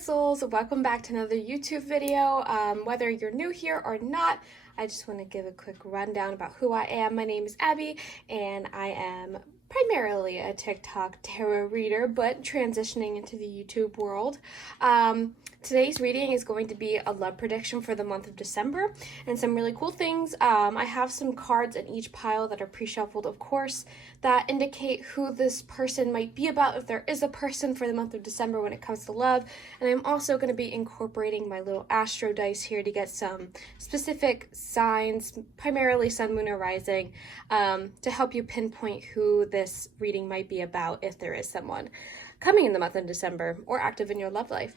souls, welcome back to another YouTube video. Whether you're new here or not, I just want to give a quick rundown about who I am. My name is Abby and I am primarily a TikTok tarot reader, but transitioning into the YouTube world. Today's reading is going to be a love prediction for the month of December and some really cool things. I have some cards in each pile that are pre-shuffled, of course, that indicate who this person might be about, if there is a person for the month of December when it comes to love. And I'm also going to be incorporating my little astro dice here to get some specific signs, primarily sun, moon, or rising, to help you pinpoint who this reading might be about if there is someone coming in the month of December or active in your love life.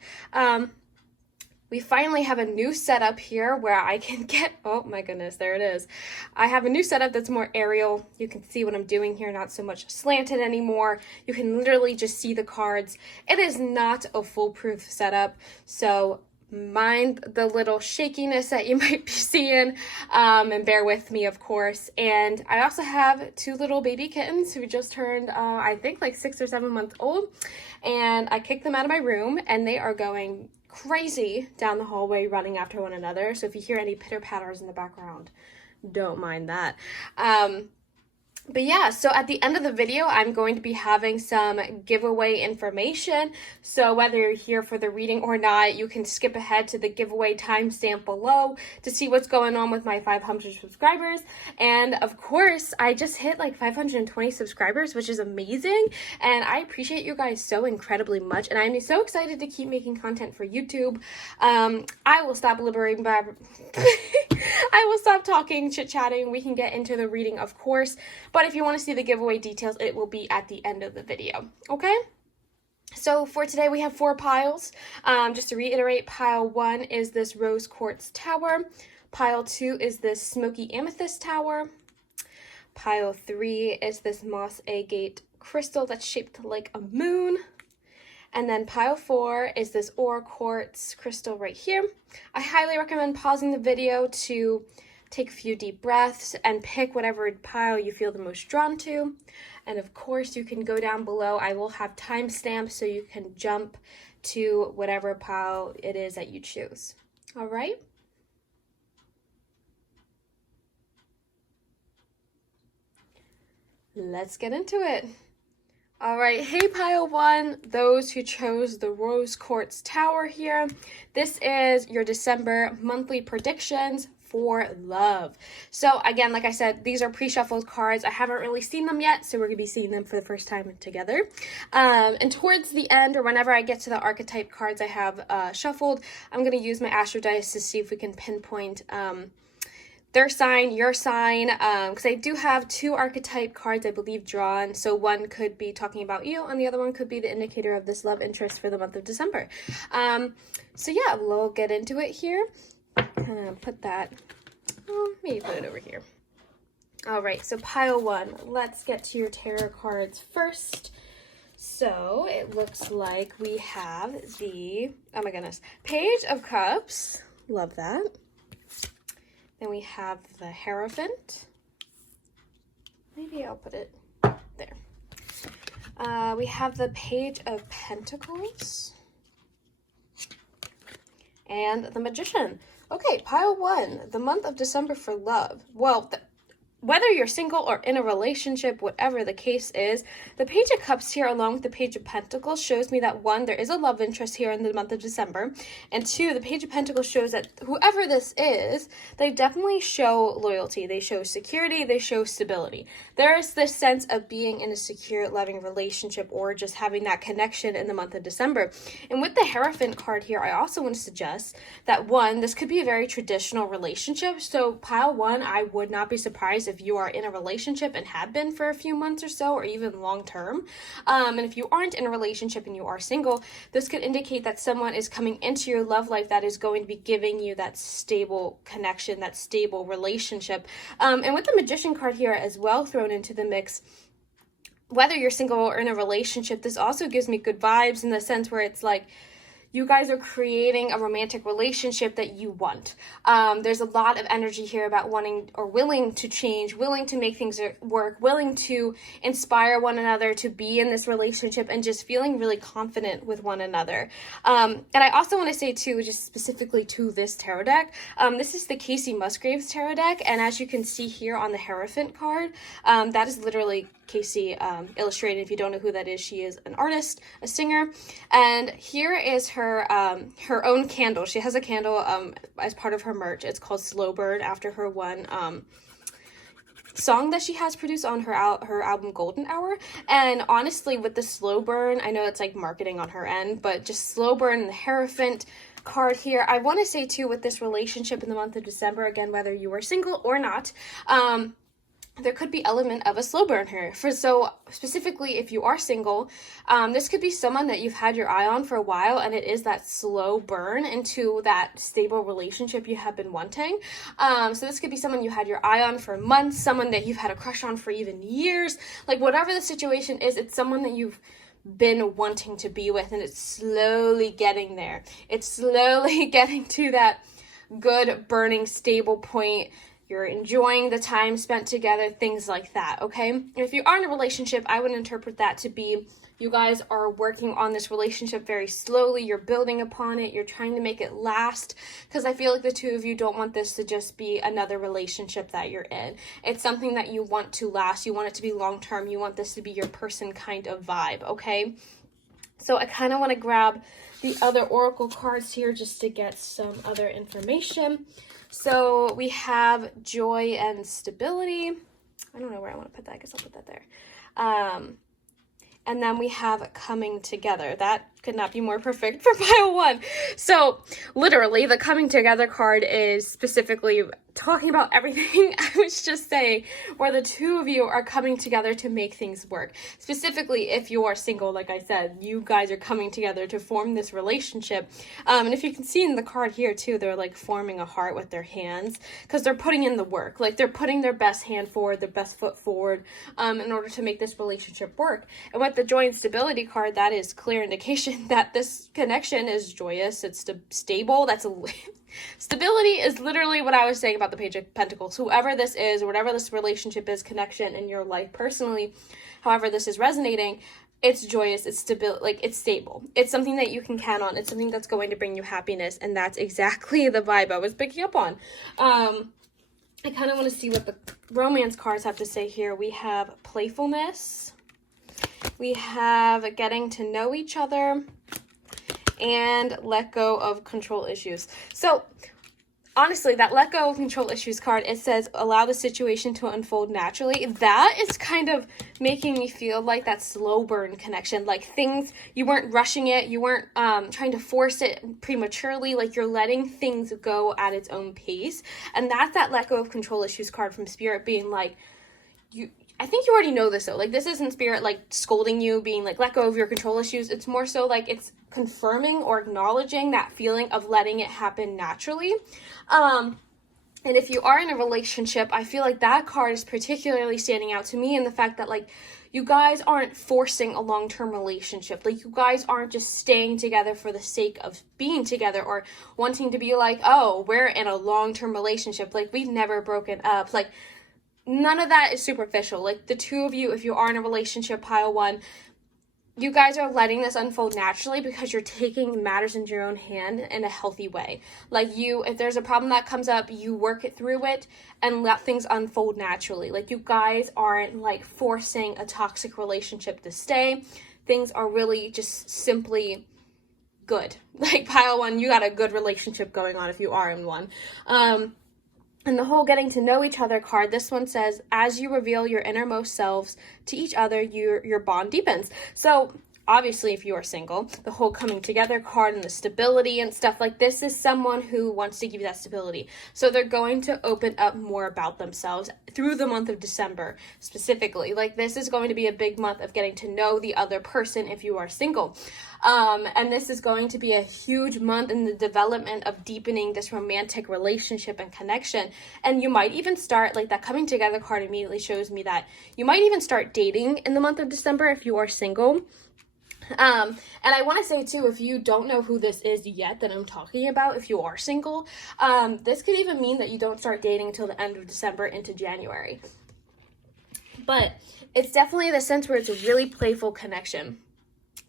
We finally have a new setup here where I can get, oh my goodness, there it is. I have a new setup that's more aerial. You can see what I'm doing here, not so much slanted anymore. You can literally just see the cards. It is not a foolproof setup, so mind the little shakiness that you might be seeing, and bear with me, of course. And I also have two little baby kittens who just turned, I think like 6 or 7 months old, and I kicked them out of my room and they are going crazy down the hallway running after one another. So if you hear any pitter patters in the background, don't mind that. But yeah, so at the end of the video, I'm going to be having some giveaway information. So whether you're here for the reading or not, you can skip ahead to the giveaway timestamp below to see what's going on with my 500 subscribers. And of course, I just hit like 520 subscribers, which is amazing. And I appreciate you guys so incredibly much. And I'm so excited to keep making content for YouTube. I will stop liberating, I will stop talking, chit-chatting. We can get into the reading, of course. But if you want to see the giveaway details, it will be at the end of the video, okay? So for today, we have 4 piles. Just to reiterate, pile 1 is this rose quartz tower. Pile 2 is this smoky amethyst tower. Pile 3 is this moss agate crystal that's shaped like a moon. And then pile 4 is this ore quartz crystal right here. I highly recommend pausing the video to take a few deep breaths and pick whatever pile you feel the most drawn to. And of course, you can go down below. I will have timestamps so you can jump to whatever pile it is that you choose. All right? Let's get into it. All right, hey pile 1, those who chose the rose quartz tower here. This is your December monthly predictions for love. So again, like I said, these are pre-shuffled cards. I haven't really seen them yet, so we're gonna be seeing them for the first time together. And towards the end, or whenever I get to the archetype cards I have shuffled, I'm gonna use my astro dice to see if we can pinpoint their sign, your sign, because I do have 2 archetype cards, I believe, drawn. So one could be talking about you, and the other one could be the indicator of this love interest for the month of December. So yeah, we'll get into it here. Put that, maybe put it over here. All right, so pile 1, let's get to your tarot cards first. So it looks like we have the, oh my goodness, Page of Cups, love that. Then we have the Hierophant. Maybe I'll put it there. We have the Page of Pentacles. And the Magician. Okay, pile 1, the month of December for love. Well, whether you're single or in a relationship, whatever the case is, the Page of Cups here along with the Page of Pentacles shows me that 1, there is a love interest here in the month of December, and 2, the Page of Pentacles shows that whoever this is, they definitely show loyalty, they show security, they show stability. There is this sense of being in a secure, loving relationship or just having that connection in the month of December. And with the Hierophant card here, I also want to suggest that 1, this could be a very traditional relationship. So pile 1, I would not be surprised if you are in a relationship and have been for a few months or so, or even long term. And if you aren't in a relationship and you are single, this could indicate that someone is coming into your love life that is going to be giving you that stable connection, that stable relationship. And with the Magician card here as well thrown into the mix, whether you're single or in a relationship, this also gives me good vibes in the sense where it's like, you guys are creating a romantic relationship that you want. There's a lot of energy here about wanting or willing to change, willing to make things work, willing to inspire one another to be in this relationship, and just feeling really confident with one another. And I also want to say too, just specifically to this tarot deck, this is the Kacey Musgraves tarot deck, and as you can see here on the Hierophant card, that is literally Kacey illustrated. If you don't know who that is, she is an artist, a singer, and here is her own candle. She has a candle as part of her merch. It's called Slow Burn, after her one song that she has produced on her album Golden Hour. And honestly, with the Slow Burn, I know it's like marketing on her end, but just Slow Burn and the Hierophant card here, I want to say too, with this relationship in the month of December, again, whether you are single or not, there could be element of a slow burn here. So specifically, if you are single, this could be someone that you've had your eye on for a while, and it is that slow burn into that stable relationship you have been wanting. So this could be someone you had your eye on for months, someone that you've had a crush on for even years. Like, whatever the situation is, it's someone that you've been wanting to be with, and it's slowly getting there. It's slowly getting to that good, burning, stable point. You're enjoying the time spent together, things like that, okay? And if you are in a relationship, I would interpret that to be you guys are working on this relationship very slowly. You're building upon it. You're trying to make it last, because I feel like the two of you don't want this to just be another relationship that you're in. It's something that you want to last. You want it to be long-term. You want this to be your person kind of vibe, okay? So I kind of want to grab the other oracle cards here just to get some other information. So we have joy and stability. I don't know where I want to put that. I guess I'll put that there. And then we have coming together. That could not be more perfect for pile one. So literally, the coming together card is specifically talking about everything I was just saying, where the two of you are coming together to make things work. Specifically, if you are single, like I said, you guys are coming together to form this relationship. And if you can see in the card here too, they're like forming a heart with their hands, because they're putting in the work. Like, they're putting their best hand forward, their best foot forward, in order to make this relationship work. And with the joy and stability card, that is clear indication that this connection is joyous, it's stable. Stability is literally what I was saying about the Page of Pentacles. Whoever this is, whatever this relationship is, connection in your life personally, however this is resonating, it's joyous, it's stable, like, it's stable. It's something that you can count on. It's something that's going to bring you happiness, and that's exactly the vibe I was picking up on. I kind of want to see what the romance cards have to say here. We have playfulness. We have getting to know each other, and let go of control issues. So honestly, that let go of control issues card, it says allow the situation to unfold naturally. That is kind of making me feel like that slow burn connection, like things, you weren't rushing it, you weren't trying to force it prematurely, like you're letting things go at its own pace. And that's that let go of control issues card from Spirit being like, I think you already know this though. Like, this isn't Spirit like scolding you, being like, let go of your control issues. It's more so like it's confirming or acknowledging that feeling of letting it happen naturally. And if you are in a relationship, I feel like that card is particularly standing out to me in the fact that, like, you guys aren't forcing a long-term relationship. Like, you guys aren't just staying together for the sake of being together or wanting to be like, oh, we're in a long-term relationship. Like, we've never broken up. Like, none of that is superficial. Like, the two of you, if you are in a relationship, pile one, you guys are letting this unfold naturally because you're taking matters into your own hand in a healthy way. Like, if there's a problem that comes up, you work it through it and let things unfold naturally. Like, you guys aren't like forcing a toxic relationship to stay. Things are really just simply good. Like, pile one, you got a good relationship going on if you are in one. And the whole getting to know each other card, this one says, as you reveal your innermost selves to each other, your bond deepens. So obviously, if you are single, the whole coming together card and the stability and stuff, like, this is someone who wants to give you that stability. So they're going to open up more about themselves through the month of December specifically. Like, this is going to be a big month of getting to know the other person if you are single. And this is going to be a huge month in the development of deepening this romantic relationship and connection. And you might even start, like, that coming together card immediately shows me that you might even start dating in the month of December if you are single. And I want to say too, if you don't know who this is yet that I'm talking about, if you are single, this could even mean that you don't start dating until the end of December into January. But it's definitely the sense where it's a really playful connection.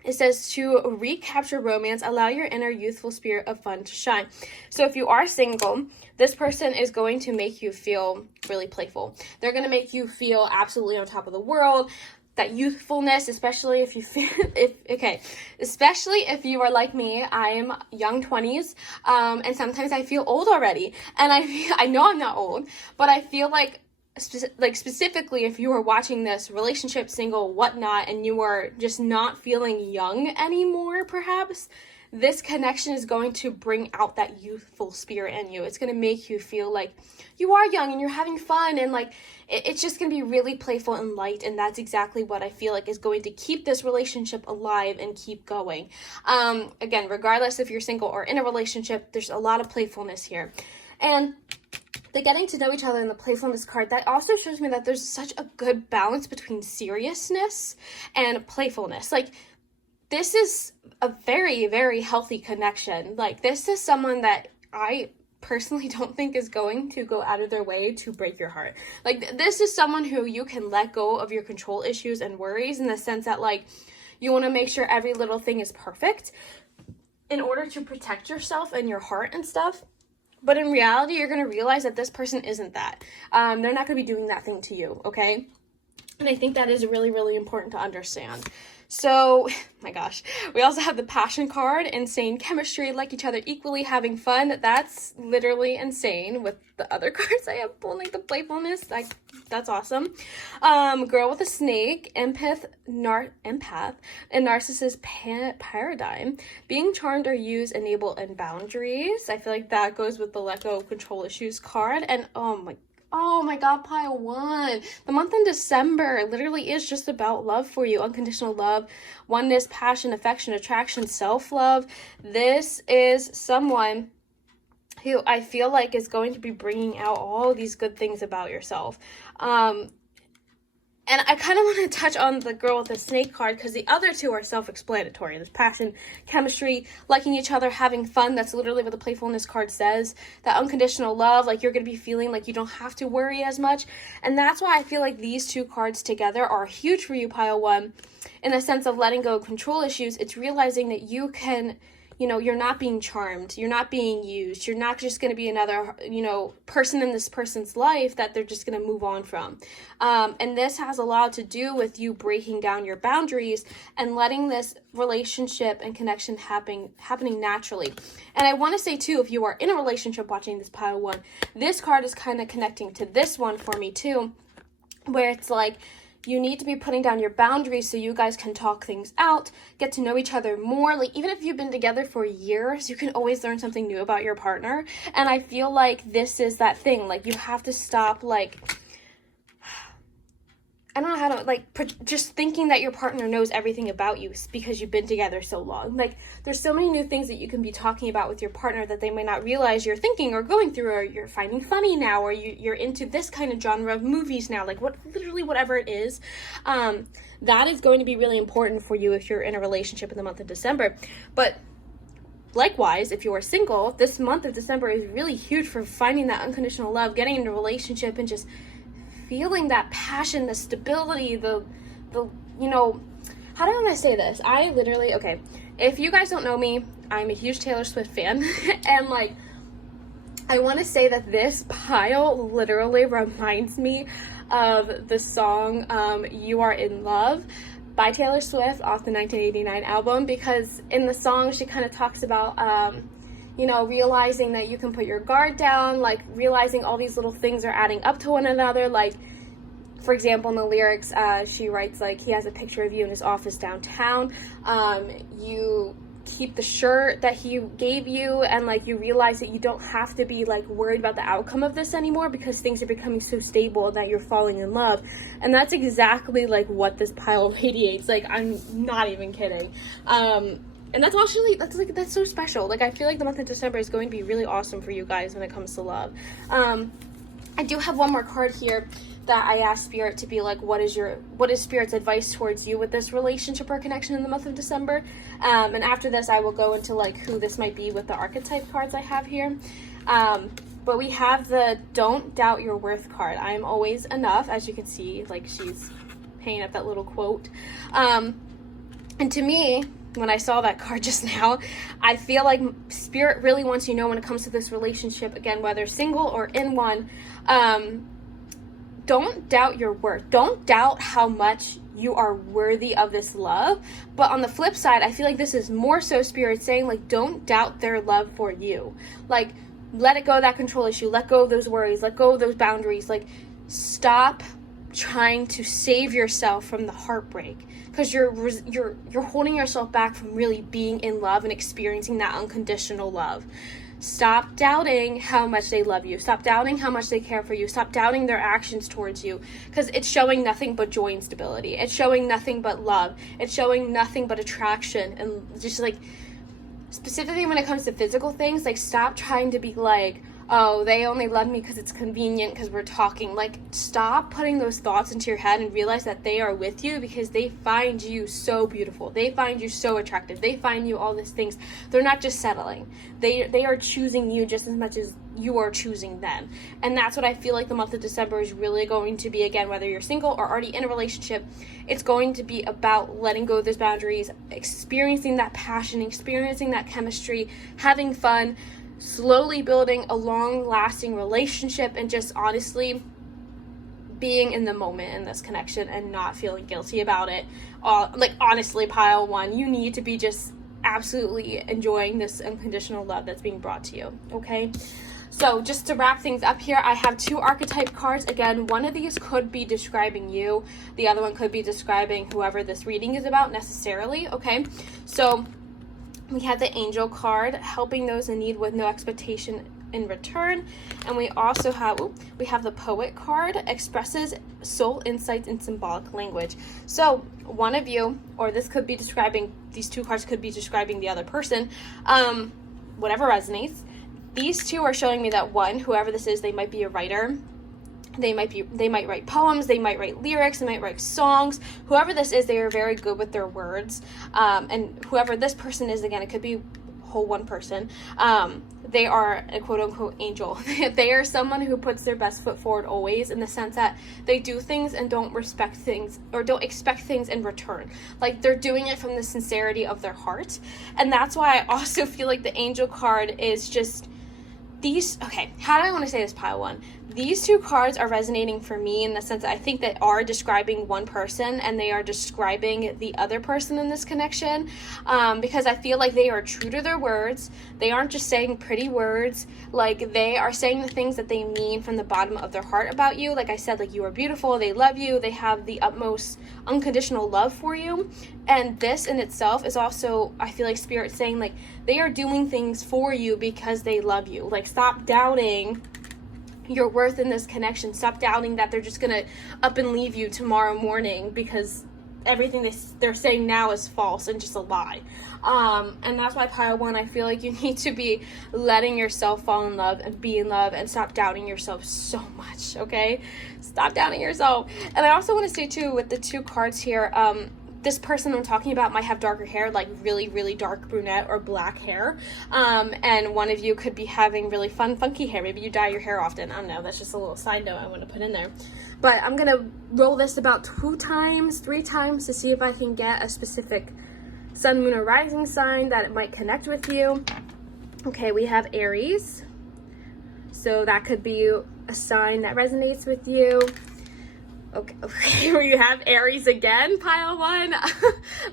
It says to recapture romance, allow your inner youthful spirit of fun to shine. So if you are single, this person is going to make you feel really playful. They're going to make you feel absolutely on top of the world. That youthfulness, especially if you feel, especially if you are like me, I'm young 20s, and sometimes I feel old already. And I know I'm not old, but I feel like specifically if you are watching this, relationship, single, whatnot, and you are just not feeling young anymore, perhaps, this connection is going to bring out that youthful spirit in you. It's going to make you feel like you are young and you're having fun, and like it's just going to be really playful and light, and that's exactly what I feel like is going to keep this relationship alive and keep going. Again, regardless if you're single or in a relationship, there's a lot of playfulness here. And the getting to know each other and the playfulness card, that also shows me that there's such a good balance between seriousness and playfulness. Like, this is a very, very healthy connection. Like, this is someone that I personally don't think is going to go out of their way to break your heart. Like, this is someone who you can let go of your control issues and worries, in the sense that, like, you want to make sure every little thing is perfect in order to protect yourself and your heart and stuff. But in reality, you're going to realize that this person isn't that. They're not going to be doing that thing to you, okay? And I think that is really, really important to understand. So, my gosh, we also have the passion card, insane chemistry, like each other equally, having fun. That's literally insane. With the other cards I have pulled, like the playfulness, like that's awesome. Girl with a snake, empath, and narcissist paradigm, being charmed or used, enable, and boundaries. I feel like that goes with the let go of control issues card. And oh my god, pile one. The month in December literally is just about love for you. Unconditional love, oneness, passion, affection, attraction, self-love. This is someone who I feel like is going to be bringing out all these good things about yourself. And I kind of want to touch on the girl with the snake card, because the other two are self-explanatory. There's passion, chemistry, liking each other, having fun. That's literally what the playfulness card says. That unconditional love, like you're going to be feeling like you don't have to worry as much. And that's why I feel like these two cards together are huge for you, pile one. In the sense of letting go of control issues, it's realizing that you can, you're not being charmed, you're not being used, you're not just going to be another, person in this person's life that they're just going to move on from. And this has a lot to do with you breaking down your boundaries and letting this relationship and connection happening naturally. And I want to say too, if you are in a relationship watching this pile one, this card is kind of connecting to this one for me too, where it's like, you need to be putting down your boundaries so you guys can talk things out, get to know each other more. Like, even if you've been together for years, you can always learn something new about your partner. And I feel like this is that thing. Like, you have to stop, like, I don't know how to, like, just thinking that your partner knows everything about you because you've been together so long. Like, there's so many new things that you can be talking about with your partner that they might not realize you're thinking or going through, or you're finding funny now, or you're into this kind of genre of movies now, like literally whatever it is. That is going to be really important for you if you're in a relationship in the month of December. But likewise, if you are single, this month of December is really huge for finding that unconditional love, getting into a relationship, and just feeling that passion, the stability, the how do I say this? Okay, if you guys don't know me, I'm a huge Taylor Swift fan, and like, I want to say that this pile literally reminds me of the song You Are in Love by Taylor Swift off the 1989 album, because in the song she kind of talks about realizing that you can put your guard down, like realizing all these little things are adding up to one another. Like, for example, in the lyrics, she writes, like, he has a picture of you in his office downtown. You keep the shirt that he gave you, and like you realize that you don't have to be like worried about the outcome of this anymore because things are becoming so stable that you're falling in love. And that's exactly like what this pile radiates. Like, I'm not even kidding. And that's actually, that's so special. Like, I feel like the month of December is going to be really awesome for you guys when it comes to love. I do have one more card here that I asked Spirit to be like, what is Spirit's advice towards you with this relationship or connection in the month of December? And after this, I will go into like who this might be with the archetype cards I have here. But we have the Don't Doubt Your Worth card. I am always enough, as you can see, like she's hanging up that little quote. And to me, when I saw that card just now, I feel like Spirit really wants you to know when it comes to this relationship, again, whether single or in one, don't doubt your worth. Don't doubt how much you are worthy of this love. But on the flip side, I feel like this is more so Spirit saying, like, don't doubt their love for you. Like, let it go of that control issue. Let go of those worries. Let go of those boundaries. Like, stop trying to save yourself from the heartbreak, because you're holding yourself back from really being in love and experiencing that unconditional love. Stop doubting how much they love you. Stop doubting how much they care for you. Stop doubting their actions towards you, because it's showing nothing but joy and stability. It's showing nothing but love. It's showing nothing but attraction. And just like, specifically when it comes to physical things, like, stop trying to be like, oh, they only love me because it's convenient because we're talking. Like, stop putting those thoughts into your head and realize that they are with you because they find you so beautiful. They find you so attractive. They find you all these things. They're not just settling. They are choosing you just as much as you are choosing them. And that's what I feel like the month of December is really going to be. Again, whether you're single or already in a relationship, it's going to be about letting go of those boundaries, experiencing that passion, experiencing that chemistry, having fun, slowly building a long-lasting relationship, and just honestly being in the moment in this connection and not feeling guilty about it. Like, honestly, pile one, you need to be just absolutely enjoying this unconditional love that's being brought to you, okay? So just to wrap things up here, I have two archetype cards. Again, one of these could be describing you. The other one could be describing whoever this reading is about necessarily, okay? So we have the Angel card, helping those in need with no expectation in return. And we also have, we have the Poet card, expresses soul insights in symbolic language. So one of you, or this could be describing, these two cards could be describing the other person, whatever resonates. These two are showing me that one, whoever this is, they might be a writer. They might write poems, they might write lyrics, they might write songs. Whoever this is, they are very good with their words. And whoever this person is, again, it could be whole one person. They are a quote-unquote angel. They are someone who puts their best foot forward always, in the sense that they do things and don't respect things, or don't expect things in return. Like, they're doing it from the sincerity of their heart. And that's why I also feel like the Angel card is just these, okay, how do I want to say this, pile one? These two cards are resonating for me in the sense that I think they are describing one person and they are describing the other person in this connection, because I feel like they are true to their words. They aren't just saying pretty words. Like, they are saying the things that they mean from the bottom of their heart about you. Like I said, like, you are beautiful, they love you, they have the utmost unconditional love for you. And this in itself is also, I feel like Spirit saying, like, they are doing things for you because they love you. Like, stop doubting your worth in this connection. Stop doubting that they're just gonna up and leave you tomorrow morning because everything they're saying now is false and just a lie. And that's why, pile one, I feel like you need to be letting yourself fall in love and be in love and stop doubting yourself so much, okay? Stop doubting yourself. And I also want to say too, with the two cards here, this person I'm talking about might have darker hair, like really, really dark brunette or black hair. And one of you could be having really fun, funky hair. Maybe you dye your hair often. I don't know. That's just a little side note I want to put in there. But I'm going to roll this about 3 times to see if I can get a specific sun, moon, or rising sign that it might connect with you. Okay, we have Aries. So that could be a sign that resonates with you. Okay, where you have Aries again, pile one.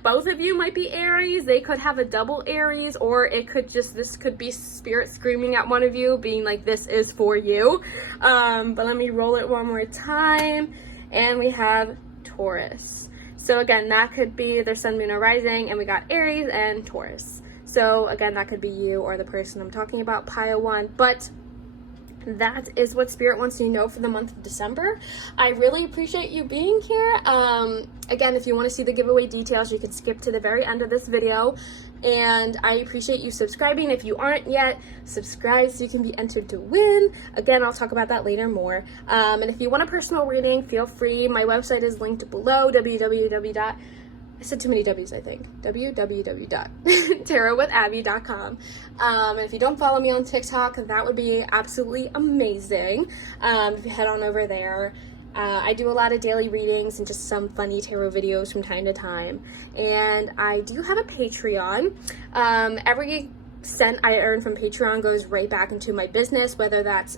Both of you might be Aries. They could have a double Aries, or it could just, this could be Spirit screaming at one of you, being like, this is for you. But let me roll it one more time. And we have Taurus. So again, that could be their sun, moon, or rising, and we got Aries and Taurus. So again, that could be you or the person I'm talking about, pile one. But that is what Spirit wants you to know for the month of December. I really appreciate you being here. Again, if you want to see the giveaway details, you can skip to the very end of this video. and I appreciate you subscribing. If you aren't yet, subscribe so you can be entered to win. Again, I'll talk about that later more. And if you want a personal reading, feel free. My website is linked below, I said too many W's, I think. www.tarotwithabby.com. And if you don't follow me on TikTok, that would be absolutely amazing. If you head on over there. I do a lot of daily readings and just some funny tarot videos from time to time. And I do have a Patreon. Every cent I earn from Patreon goes right back into my business, whether that's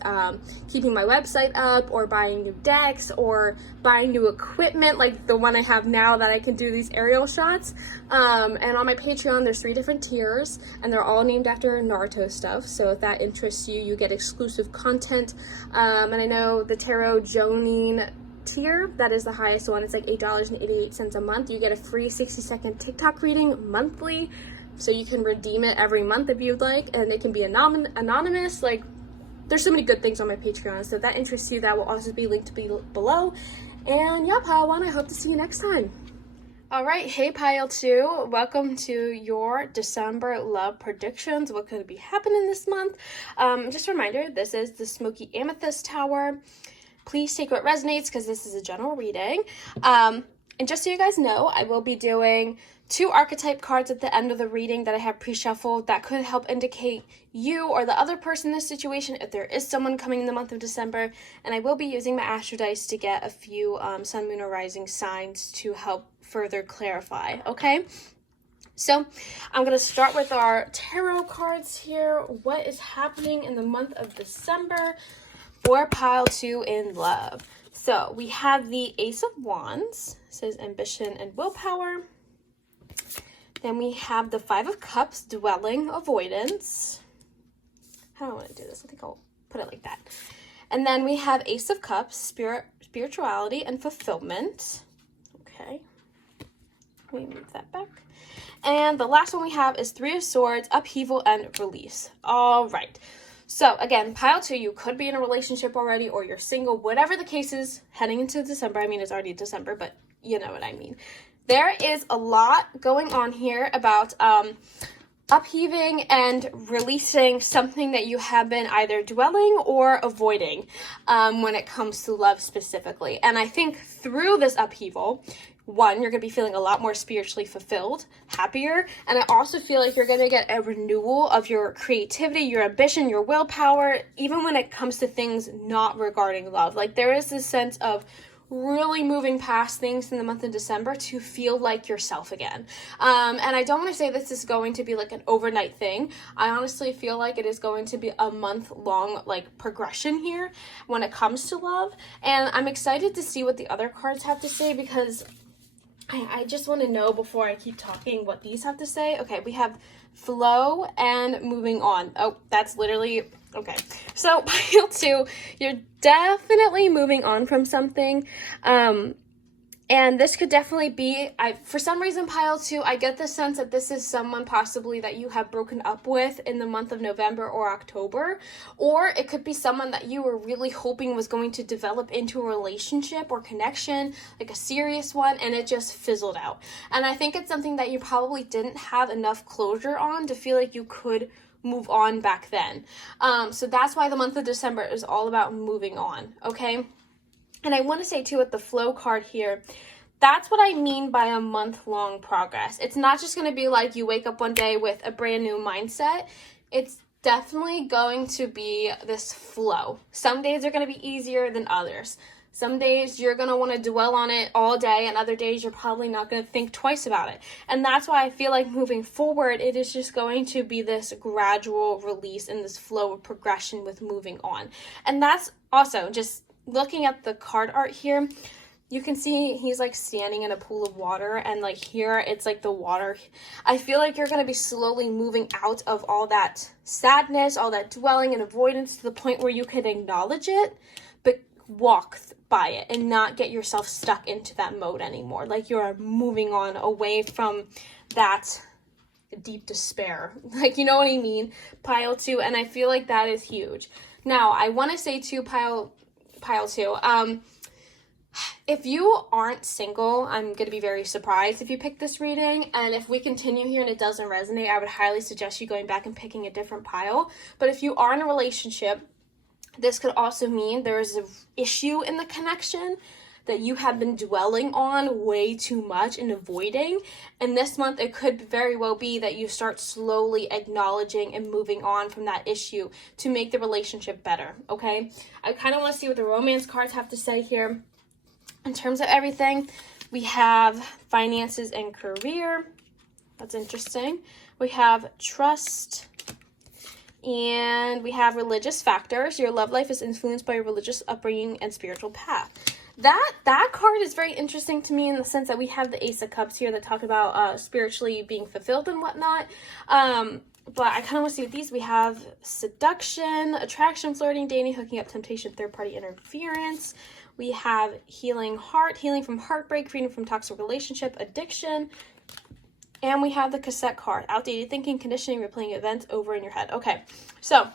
keeping my website up or buying new decks or buying new equipment like the one I have now that I can do these aerial shots. And on my Patreon, there's 3 different tiers, and they're all named after Naruto stuff. So if that interests you, you get exclusive content. And I know the Tarot Jonin tier, that is the highest one. It's like $8.88 a month. You get a free 60-second TikTok reading monthly. So you can redeem it every month if you'd like, and it can be anonymous. Like, there's so many good things on my Patreon. So if that interests you, that will also be linked below. And yeah, Pile 1, I hope to see you next time. All right, hey Pile 2, welcome to your December love predictions. What could be happening this month? Just a reminder, this is the Smoky Amethyst Tower. Please take what resonates because this is a general reading. And just so you guys know, I will be doing 2 archetype cards at the end of the reading that I have pre-shuffled that could help indicate you or the other person in this situation if there is someone coming in the month of December. And I will be using my Astro Dice to get a few Sun, Moon, or Rising signs to help further clarify, okay? So I'm going to start with our tarot cards here. What is happening in the month of December for Pile 2 in love? So we have the Ace of Wands, says ambition and willpower. Then we have the 5 of Cups, dwelling, avoidance. How do I want to do this? I think I'll put it like that. And then we have Ace of Cups, spirituality and fulfillment. Okay. Let me move that back. And the last one we have is 3 of Swords, upheaval and release. All right. So again, Pile 2, you could be in a relationship already or you're single, whatever the case is heading into December. I mean, it's already December, but you know what I mean. There is a lot going on here about upheaving and releasing something that you have been either dwelling or avoiding when it comes to love specifically. And I think through this upheaval, 1, you're going to be feeling a lot more spiritually fulfilled, happier, and I also feel like you're going to get a renewal of your creativity, your ambition, your willpower, even when it comes to things not regarding love. Like, there is this sense of really moving past things in the month of December to feel like yourself again. And I don't want to say this is going to be like an overnight thing. I honestly feel like it is going to be a month-long like progression here when it comes to love. And I'm excited to see what the other cards have to say because I just want to know before I keep talking what these have to say. Okay, we have flow and moving on. Oh, that's literally... Okay, so Pile 2, you're definitely moving on from something, and this could definitely be, for some reason, Pile 2, I get the sense that this is someone possibly that you have broken up with in the month of November or October, or it could be someone that you were really hoping was going to develop into a relationship or connection, like a serious one, and it just fizzled out. And I think it's something that you probably didn't have enough closure on to feel like you could move on back then. So that's why the month of December is all about moving on, okay? And I want to say too, with the flow card here, that's what I mean by a month-long progress. It's not just going to be like you wake up one day with a brand new mindset. It's definitely going to be this flow. Some days are going to be easier than others. Some days you're going to want to dwell on it all day, and other days you're probably not going to think twice about it. And that's why I feel like moving forward, it is just going to be this gradual release and this flow of progression with moving on. And that's also just looking at the card art here. You can see he's like standing in a pool of water, and like here it's like the water. I feel like you're going to be slowly moving out of all that sadness, all that dwelling and avoidance to the point where you can acknowledge it, but walk by it and not get yourself stuck into that mode anymore. Like you're moving on away from that deep despair. Like, you know what I mean? Pile 2. And I feel like that is huge. Now, I want to say to Pile 2, If you aren't single, I'm going to be very surprised if you pick this reading. And if we continue here and it doesn't resonate, I would highly suggest you going back and picking a different pile. But if you are in a relationship, this could also mean there is an issue in the connection that you have been dwelling on way too much and avoiding. And this month, it could very well be that you start slowly acknowledging and moving on from that issue to make the relationship better, okay? I kind of want to see what the romance cards have to say here. In terms of everything, we have finances and career. That's interesting. We have trust. And we have religious factors. Your love life is influenced by your religious upbringing and spiritual path. That card is very interesting to me in the sense that we have the Ace of Cups here that talk about spiritually being fulfilled and whatnot. But I kind of want to see with these. We have seduction, attraction, flirting, dating, hooking up, temptation, third-party interference. We have healing heart, healing from heartbreak, freedom from toxic relationship, addiction. And we have the cassette card, outdated thinking, conditioning, replaying events over in your head. Okay, so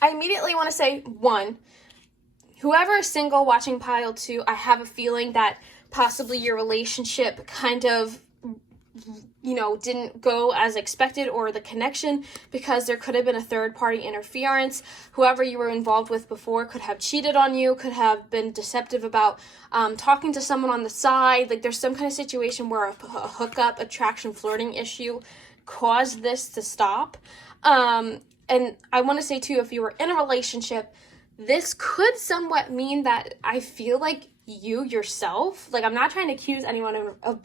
I immediately want to say, one, whoever is single watching pile 2, I have a feeling that possibly your relationship kind of, didn't go as expected, or the connection, because there could have been a third-party interference. Whoever you were involved with before could have cheated on you, could have been deceptive about talking to someone on the side. Like, there's some kind of situation where a hookup, attraction, flirting issue caused this to stop. And I want to say, too, if you were in a relationship, this could somewhat mean that I feel like you yourself, like, I'm not trying to accuse anyone of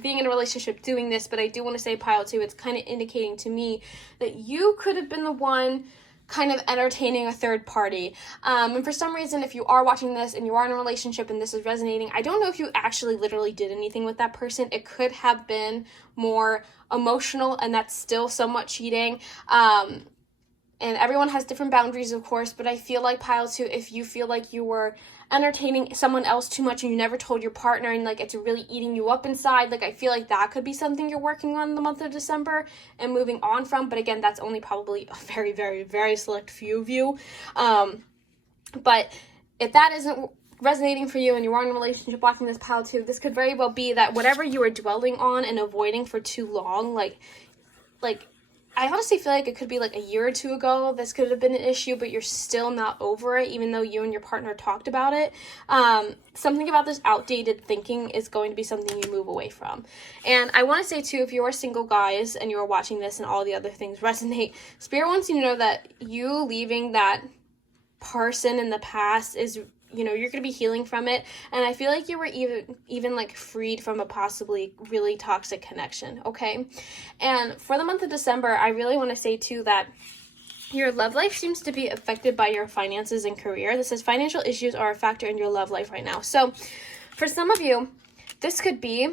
being in a relationship doing this, but I do want to say, pile 2, it's kind of indicating to me that you could have been the one kind of entertaining a third party. And for some reason, if you are watching this and you are in a relationship and this is resonating, I don't know if you actually literally did anything with that person. It could have been more emotional, and that's still somewhat cheating. And everyone has different boundaries, of course, but I feel like, pile 2, if you feel like you were entertaining someone else too much and you never told your partner, and like it's really eating you up inside, like I feel like that could be something you're working on in the month of December and moving on from. But again, that's only probably a very, very, very select few of you. But if that isn't resonating for you and you are in a relationship watching this, pile 2, this could very well be that whatever you were dwelling on and avoiding for too long, like I honestly feel like it could be like a year or two ago, this could have been an issue, but you're still not over it, even though you and your partner talked about it. Something about this outdated thinking is going to be something you move away from. And I want to say, too, if you are single, guys, and you are watching this and all the other things resonate, Spirit wants you to know that you leaving that person in the past is, you're going to be healing from it. And I feel like you were even like freed from a possibly really toxic connection, okay? And for the month of December, I really want to say, too, that your love life seems to be affected by your finances and career. This says financial issues are a factor in your love life right now. So for some of you, this could be,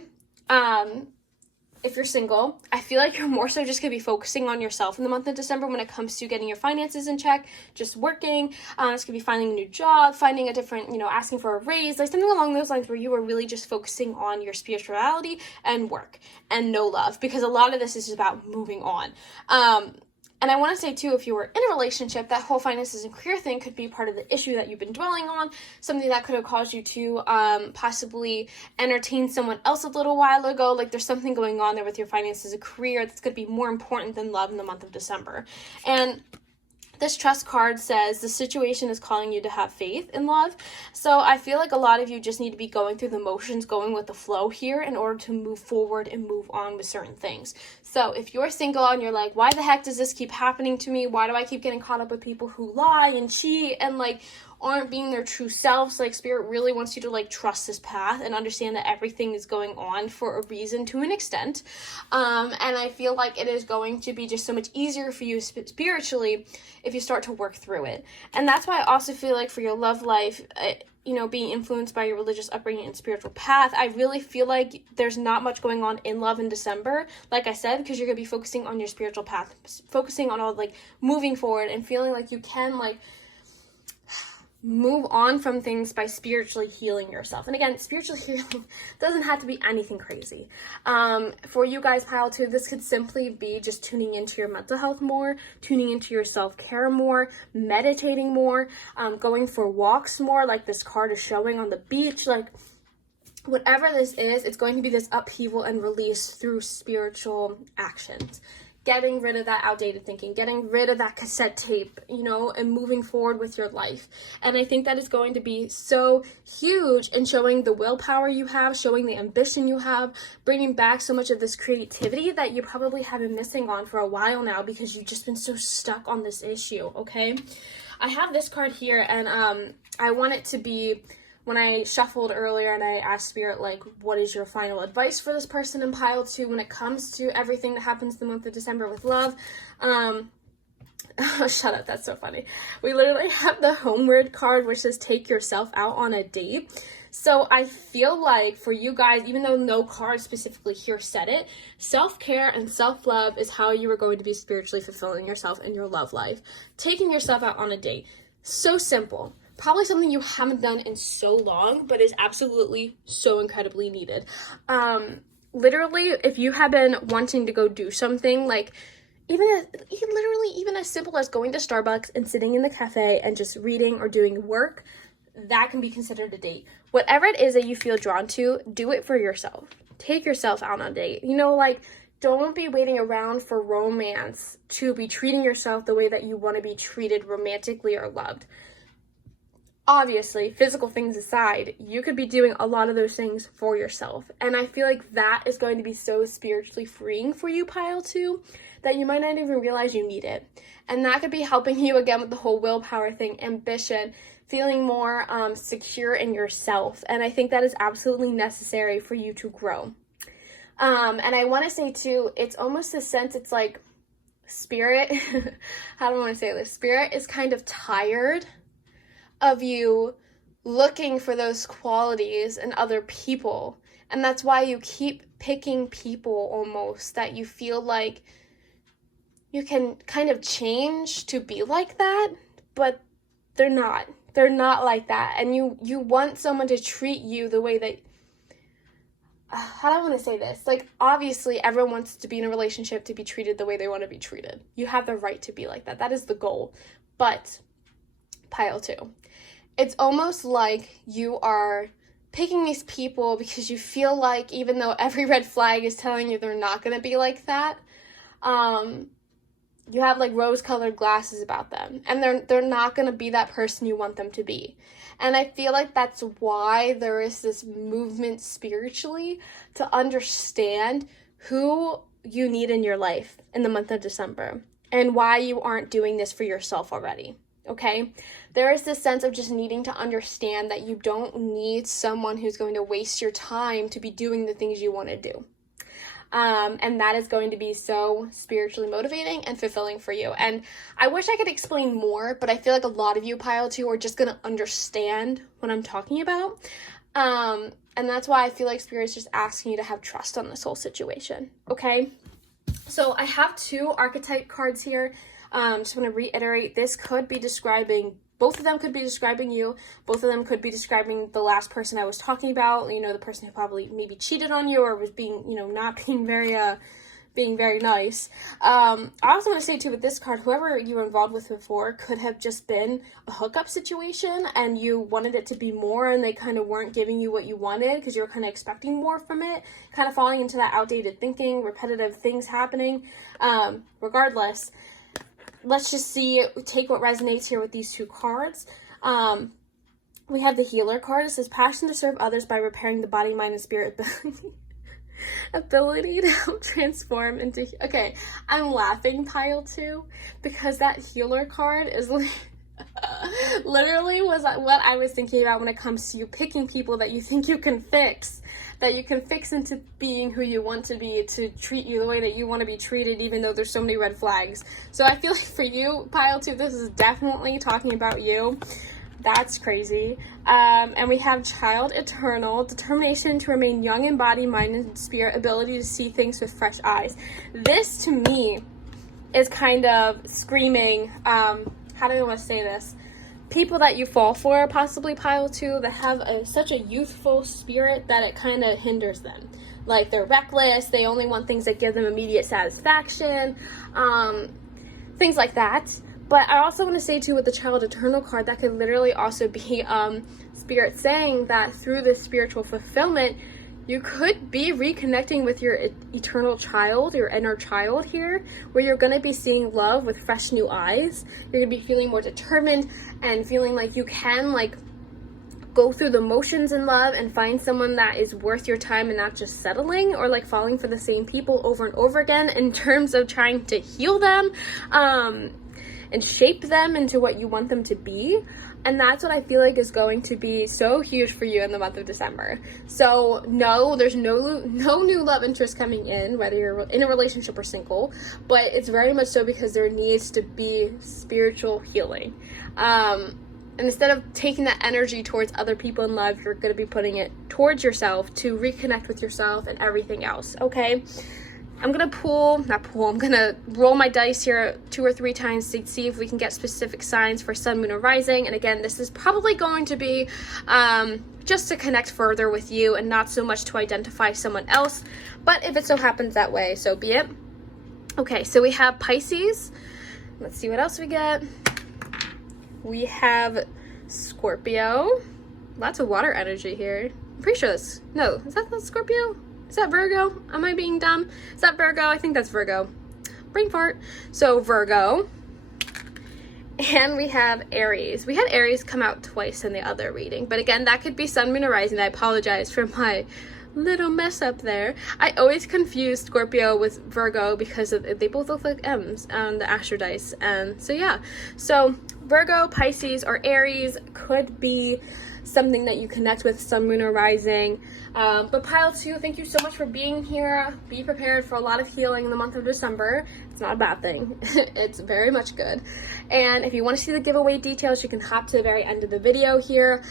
if you're single, I feel like you're more so just going to be focusing on yourself in the month of December when it comes to getting your finances in check, just working. It's going to be finding a new job, finding a different, asking for a raise, like something along those lines where you are really just focusing on your spirituality and work and no love, because a lot of this is about moving on. And I want to say, too, if you were in a relationship, that whole finances and career thing could be part of the issue that you've been dwelling on, something that could have caused you to possibly entertain someone else a little while ago. Like, there's something going on there with your finances and career that's going to be more important than love in the month of December. And this trust card says the situation is calling you to have faith in love. So I feel like a lot of you just need to be going through the motions, going with the flow here in order to move forward and move on with certain things. So if you're single and you're like, why the heck does this keep happening to me? Why do I keep getting caught up with people who lie and cheat and like aren't being their true selves? Like, Spirit really wants you to like trust this path and understand that everything is going on for a reason to an extent. And I feel like it is going to be just so much easier for you spiritually if you start to work through it. And that's why I also feel like for your love life, being influenced by your religious upbringing and spiritual path, I really feel like there's not much going on in love in December, like I said, because you're going to be focusing on your spiritual path, focusing on all like moving forward and feeling like you can like move on from things by spiritually healing yourself. And again, spiritual healing doesn't have to be anything crazy. For you guys, pile 2, this could simply be just tuning into your mental health more, tuning into your self-care more, meditating more, going for walks more, like this card is showing, on the beach, like whatever this is, it's going to be this upheaval and release through spiritual actions. Getting rid of that outdated thinking, getting rid of that cassette tape, you know, and moving forward with your life. And I think that is going to be so huge in showing the willpower you have, showing the ambition you have, bringing back so much of this creativity that you probably have been missing on for a while now because you've just been so stuck on this issue, okay? I have this card here, and I want it to be, when I shuffled earlier and I asked Spirit, like, what is your final advice for this person in pile 2 when it comes to everything that happens the month of December with love? Oh, shut up, that's so funny. We literally have the homeward card, which says take yourself out on a date. So I feel like for you guys, even though no card specifically here said it, self-care and self-love is how you are going to be spiritually fulfilling yourself in your love life. Taking yourself out on a date. So simple. Probably something you haven't done in so long, but is absolutely so incredibly needed. Literally, if you have been wanting to go do something, like even as simple as going to Starbucks and sitting in the cafe and just reading or doing work, that can be considered a date. Whatever it is that you feel drawn to, do it for yourself. Take yourself out on a date. You know, like, don't be waiting around for romance to be treating yourself the way that you want to be treated romantically or loved. Obviously, physical things aside, you could be doing a lot of those things for yourself. And I feel like that is going to be so spiritually freeing for you, pile 2, that you might not even realize you need it. And that could be helping you again with the whole willpower thing, ambition, feeling more secure in yourself. And I think that is absolutely necessary for you to grow. And I want to say too, it's almost a sense, it's like Spirit, how do I want to say this? Spirit is kind of tired of you looking for those qualities in other people. And that's why you keep picking people almost that you feel like you can kind of change to be like that, but they're not. They're not like that. And you want someone to treat you the way that, how do I want to say this? Like, obviously, everyone wants to be in a relationship to be treated the way they want to be treated. You have the right to be like that. That is the goal. But, pile 2. It's almost like you are picking these people because you feel like even though every red flag is telling you they're not going to be like that, you have like rose-colored glasses about them. And they're not going to be that person you want them to be. And I feel like that's why there is this movement spiritually to understand who you need in your life in the month of December and why you aren't doing this for yourself already. Okay, there is this sense of just needing to understand that you don't need someone who's going to waste your time to be doing the things you want to do. And that is going to be so spiritually motivating and fulfilling for you. And I wish I could explain more, but I feel like a lot of you, pile 2, are just going to understand what I'm talking about. And that's why I feel like Spirit's just asking you to have trust on this whole situation. Okay, so I have 2 archetype cards here. Just want to reiterate, this could be describing, both of them could be describing you, both of them could be describing the last person I was talking about, you know, the person who probably maybe cheated on you or was being, you know, not being very nice. I also want to say too, with this card, whoever you were involved with before could have just been a hookup situation and you wanted it to be more and they kind of weren't giving you what you wanted because you were kind of expecting more from it, kind of falling into that outdated thinking, repetitive things happening. Regardless, let's just take what resonates here with these 2 cards. We have the healer card. It says passion to serve others by repairing the body, mind, and spirit ability to help transform into, okay, I'm laughing, pile 2, because that healer card is literally was what I was thinking about when it comes to you picking people that you think you can fix, into being who you want to be, to treat you the way that you want to be treated, even though there's so many red flags. So I feel like for you, pile 2, this is definitely talking about you. That's crazy. And we have child eternal, determination to remain young in body, mind, and spirit, ability to see things with fresh eyes. This, to me, is kind of screaming, how do I want to say this? people that you fall for, possibly pile 2, that have such a youthful spirit that it kind of hinders them. Like, they're reckless, they only want things that give them immediate satisfaction, things like that. But I also want to say too, with the Child Eternal card, that could literally also be spirit saying that through this spiritual fulfillment, you could be reconnecting with your eternal child, your inner child here, where you're going to be seeing love with fresh new eyes. You're going to be feeling more determined and feeling like you can, like, go through the motions in love and find someone that is worth your time and not just settling or like falling for the same people over and over again, in terms of trying to heal them and shape them into what you want them to be. And that's what I feel like is going to be so huge for you in the month of December. So no, there's no new love interest coming in, whether you're in a relationship or single, but it's very much so because there needs to be spiritual healing. And instead of taking that energy towards other people in love, you're going to be putting it towards yourself to reconnect with yourself and everything else, okay? I'm going to roll my dice here 2 or 3 times to see if we can get specific signs for Sun, Moon, or Rising. And again, this is probably going to be just to connect further with you and not so much to identify someone else. But if it so happens that way, so be it. Okay, so we have Pisces. Let's see what else we get. We have Scorpio. Lots of water energy here. I'm pretty sure is that Scorpio? Is that Virgo? Am I being dumb? Is that Virgo? I think that's Virgo. Brain fart. So Virgo. And we have Aries. We had Aries come out twice in the other reading. But again, that could be Sun, Moon, or Rising. I apologize for my little mess up there. I always confuse Scorpio with Virgo because they both look like M's on the Astro dice. And so yeah. So Virgo, Pisces, or Aries could be something that you connect with, Sun, Moon, or Rising. But pile 2, thank you so much for being here. Be prepared for a lot of healing in the month of December. It's not a bad thing. It's very much good. And if you want to see the giveaway details, you can hop to the very end of the video here.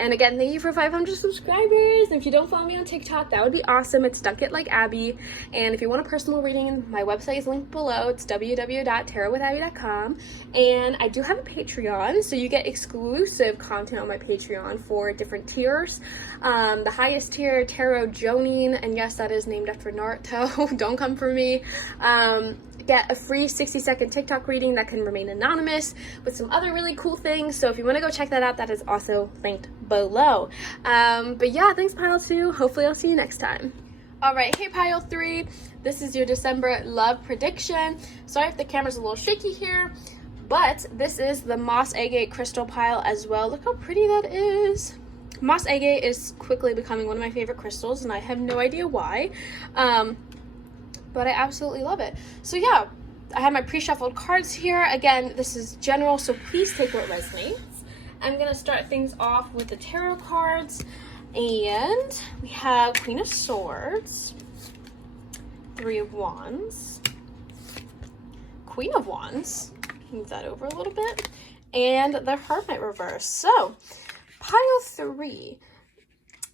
And again, thank you for 500 subscribers. And if you don't follow me on TikTok, that would be awesome. It's Dunk It Like Abby. And if you want a personal reading, my website is linked below. It's www.tarotwithabby.com. And I do have a Patreon, so you get exclusive content on my Patreon for different tiers. The highest tier, Tarot Jonin, and yes, that is named after Naruto. Don't come for me. Get a free 60-second TikTok reading that can remain anonymous with some other really cool things. So if you want to go check that out, that is also linked below. But yeah, thanks pile 2. Hopefully I'll see you next time. All right, hey pile 3. This is your December love prediction. Sorry if the camera's a little shaky here, but this is the moss agate crystal pile as well. Look how pretty that is. Moss agate is quickly becoming one of my favorite crystals, and I have no idea why. But I absolutely love it. So yeah, I have my pre-shuffled cards here. Again, this is general, so please take what resonates. I'm going to start things off with the tarot cards. And we have Queen of Swords, 3 of Wands, Queen of Wands, move that over a little bit, and the Hermit reverse. So, pile 3.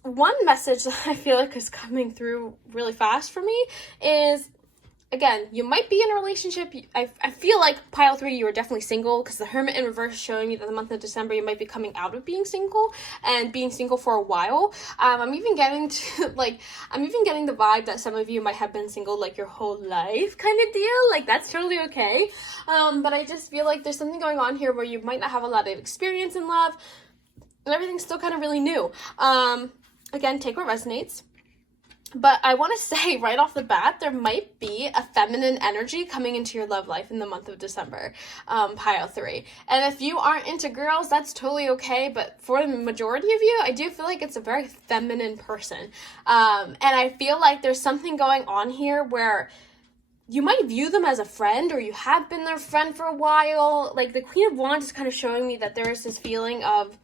One message that I feel like is coming through really fast for me is, again, you might be in a relationship. I feel like pile 3, you are definitely single, because the Hermit in reverse is showing me that the month of December you might be coming out of being single and being single for a while. I'm even getting the vibe that some of you might have been single like your whole life kind of deal. Like, that's totally okay. But I just feel like there's something going on here where you might not have a lot of experience in love and everything's still kind of really new. Again, take what resonates. But I want to say right off the bat, there might be a feminine energy coming into your love life in the month of December, pile 3. And if you aren't into girls, that's totally okay. But for the majority of you, I do feel like it's a very feminine person. And I feel like there's something going on here where you might view them as a friend, or you have been their friend for a while. Like, the Queen of Wands is kind of showing me that there is this feeling of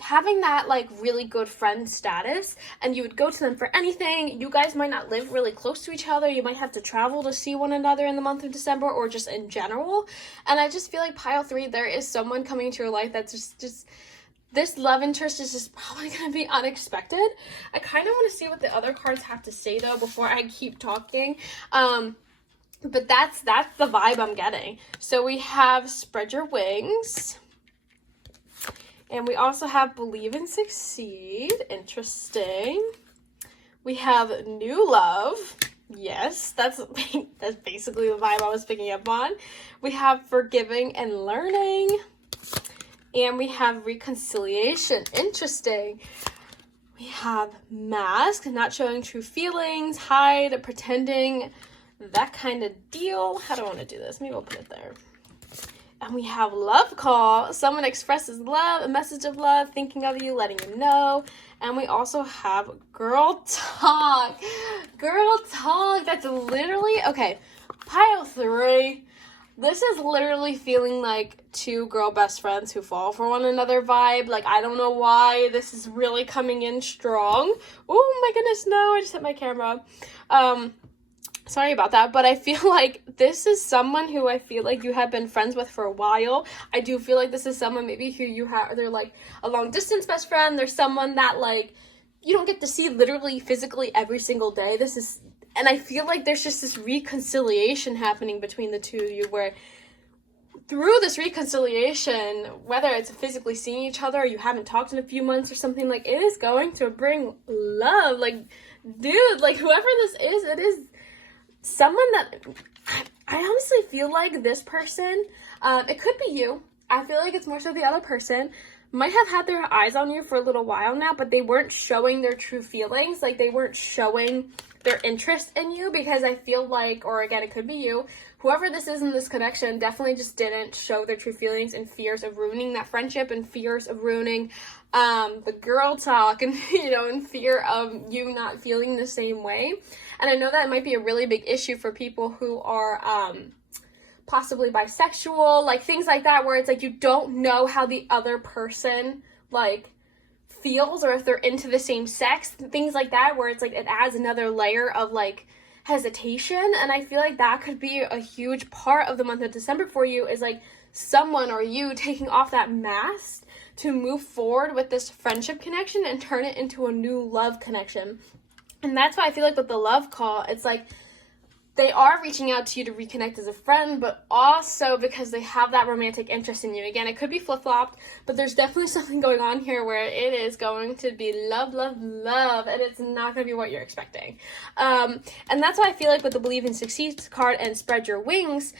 having that like really good friend status, and you would go to them for anything. You guys might not live really close to each other. You might have to travel to see one another in the month of December, or just in general. And I just feel like pile 3, there is someone coming into your life that's just this love interest is just probably going to be unexpected. I kind of want to see what the other cards have to say though before I keep talking. But that's the vibe I'm getting. So we have Spread Your Wings. And we also have Believe and Succeed. Interesting. We have New Love. Yes, that's basically the vibe I was picking up on. We have Forgiving and Learning. And we have Reconciliation. Interesting. We have Mask, Not Showing True Feelings, Hide, Pretending, that kind of deal. How do I want to do this? Maybe we'll put it there. And we have Love Call, Someone Expresses Love, a message of love, thinking of you, letting you know. And we also have Girl Talk. Girl Talk, that's literally, okay, pile 3. This is literally feeling like 2 girl best friends who fall for one another vibe. Like, I don't know why this is really coming in strong. Oh my goodness, no, I just hit my camera. Sorry about that, but I feel like this is someone who I feel like you have been friends with for a while. I do feel like this is someone maybe who you have, they're like a long distance best friend. There's someone that like you don't get to see literally physically every single day. And I feel like there's just this reconciliation happening between the two of you where through this reconciliation, whether it's physically seeing each other or you haven't talked in a few months or something, like it is going to bring love. Like, dude, like whoever this is, it is someone that I honestly feel like this person, it could be you. I feel like it's more so the other person might have had their eyes on you for a little while now, but they weren't showing their true feelings. Like they weren't showing their interest in you because I feel like, or again, it could be you, whoever this is in this connection definitely just didn't show their true feelings and fears of ruining that friendship and fears of ruining the girl talk and, you know, in fear of you not feeling the same way. And I know that might be a really big issue for people who are possibly bisexual, like things like that, where it's like you don't know how the other person like feels or if they're into the same sex, things like that, where it's like it adds another layer of like hesitation. And I feel like that could be a huge part of the month of December for you, is like someone or you taking off that mask to move forward with this friendship connection and turn it into a new love connection. And that's why I feel like with the love call, it's like they are reaching out to you to reconnect as a friend, but also because they have that romantic interest in you. Again, it could be flip-flopped, but there's definitely something going on here where it is going to be love, love, love, and it's not going to be what you're expecting. And that's why I feel like with the Believe and Succeed card and Spread Your Wings,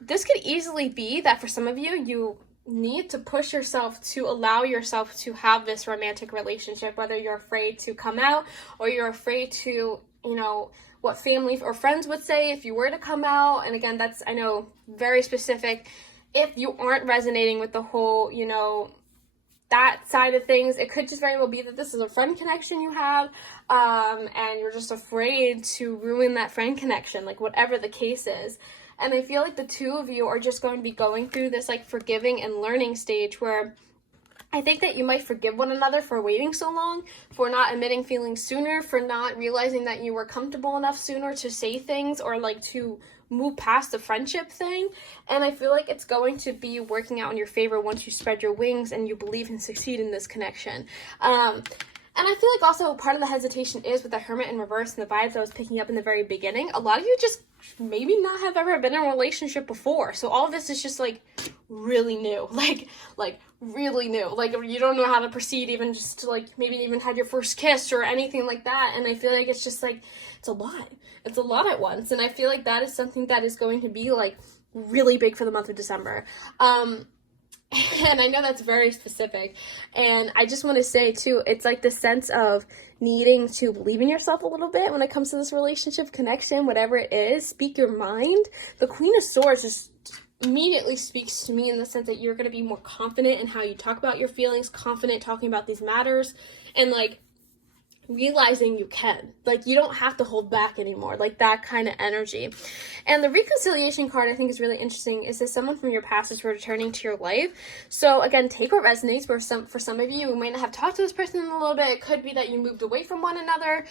this could easily be that for some of you, you need to push yourself to allow yourself to have this romantic relationship, whether you're afraid to come out or you're afraid to, you know, what family or friends would say if you were to come out. And again, that's, I know, very specific. If you aren't resonating with the whole, you know, that side of things, it could just very well be that this is a friend connection you have, and you're just afraid to ruin that friend connection, like whatever the case is. And I feel like the two of you are just going to be going through this like forgiving and learning stage where I think that you might forgive one another for waiting so long, for not admitting feelings sooner, for not realizing that you were comfortable enough sooner to say things or like to move past the friendship thing. And I feel like it's going to be working out in your favor once you spread your wings and you believe and succeed in this connection. And I feel like also part of the hesitation is with the Hermit in reverse and the vibes I was picking up in the very beginning. A lot of you just maybe not have ever been in a relationship before. So all of this is just like really new, like really new. Like you don't know how to proceed, even just to like maybe even had your first kiss or anything like that. And I feel like it's just like, it's a lot. It's a lot at once. And I feel like that is something that is going to be like really big for the month of December. And I know that's very specific. And I just want to say too, it's like the sense of needing to believe in yourself a little bit when it comes to this relationship, connection, whatever it is. Speak your mind. The Queen of Swords just immediately speaks to me in the sense that you're going to be more confident in how you talk about your feelings, confident talking about these matters, and like realizing you can, like you don't have to hold back anymore, like that kind of energy. And the reconciliation card I think is really interesting. Is this someone from your past is returning to your life? So again, take what resonates. For some of you who might not have talked to this person in a little bit, it could be that you moved away from one another.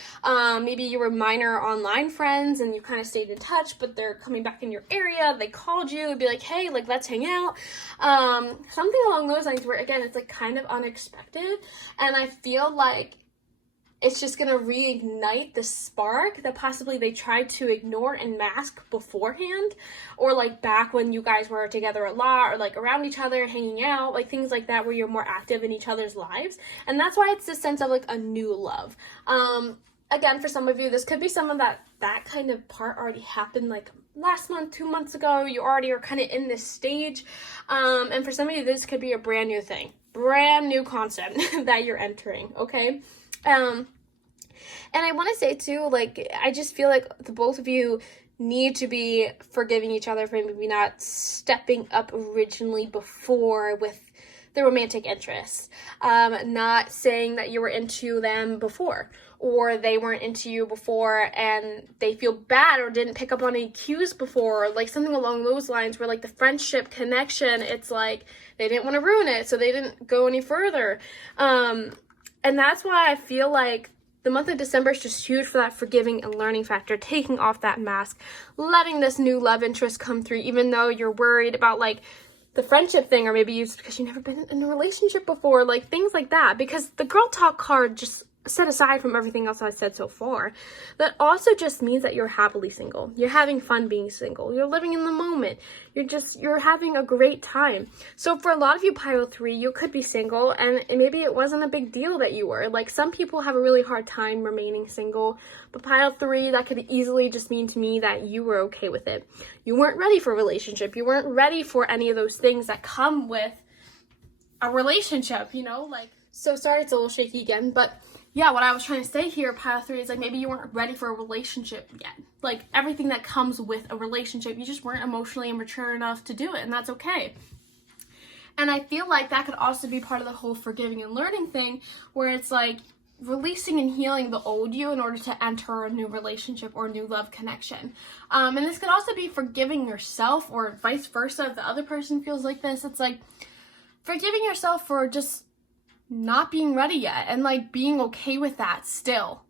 Maybe you were minor online friends and you kind of stayed in touch, but they're coming back in your area. They called you and be like, hey, like let's hang out, something along those lines, where again it's like kind of unexpected. And I feel like it's just going to reignite the spark that possibly they tried to ignore and mask beforehand, or like back when you guys were together a lot, or like around each other, hanging out, like things like that, where you're more active in each other's lives. And that's why it's this sense of like a new love. Again, for some of you, this could be some of that kind of part already happened like last month, 2 months ago. You already are kind of in this stage. And for some of you, this could be a brand new thing, brand new concept that you're entering, okay? And I want to say too, like, I just feel like the both of you need to be forgiving each other for maybe not stepping up originally before with the romantic interest. Not saying that you were into them before, or they weren't into you before and they feel bad or didn't pick up on any cues before, like something along those lines, where like the friendship connection, it's like they didn't want to ruin it, so they didn't go any further. And that's why I feel like the month of December is just huge for that forgiving and learning factor, taking off that mask, letting this new love interest come through, even though you're worried about like the friendship thing, or maybe it's because you've never been in a relationship before, like things like that. Because the girl talk card, just set aside from everything else I said so far, that also just means that you're happily single. You're having fun being single. You're living in the moment. You're having a great time. So for a lot of you, Pile 3, you could be single and maybe it wasn't a big deal that you were. Like some people have a really hard time remaining single, but Pile 3, that could easily just mean to me that you were okay with it. You weren't ready for a relationship. You weren't ready for any of those things that come with a relationship, you know, like, so sorry, it's a little shaky again, but yeah, what I was trying to say here, Pile 3, is like maybe you weren't ready for a relationship yet. Like everything that comes with a relationship, you just weren't emotionally mature enough to do it, and that's okay. And I feel like that could also be part of the whole forgiving and learning thing, where it's like releasing and healing the old you in order to enter a new relationship or a new love connection. And this could also be forgiving yourself, or vice versa if the other person feels like this. It's like forgiving yourself for just not being ready yet, and like being okay with that still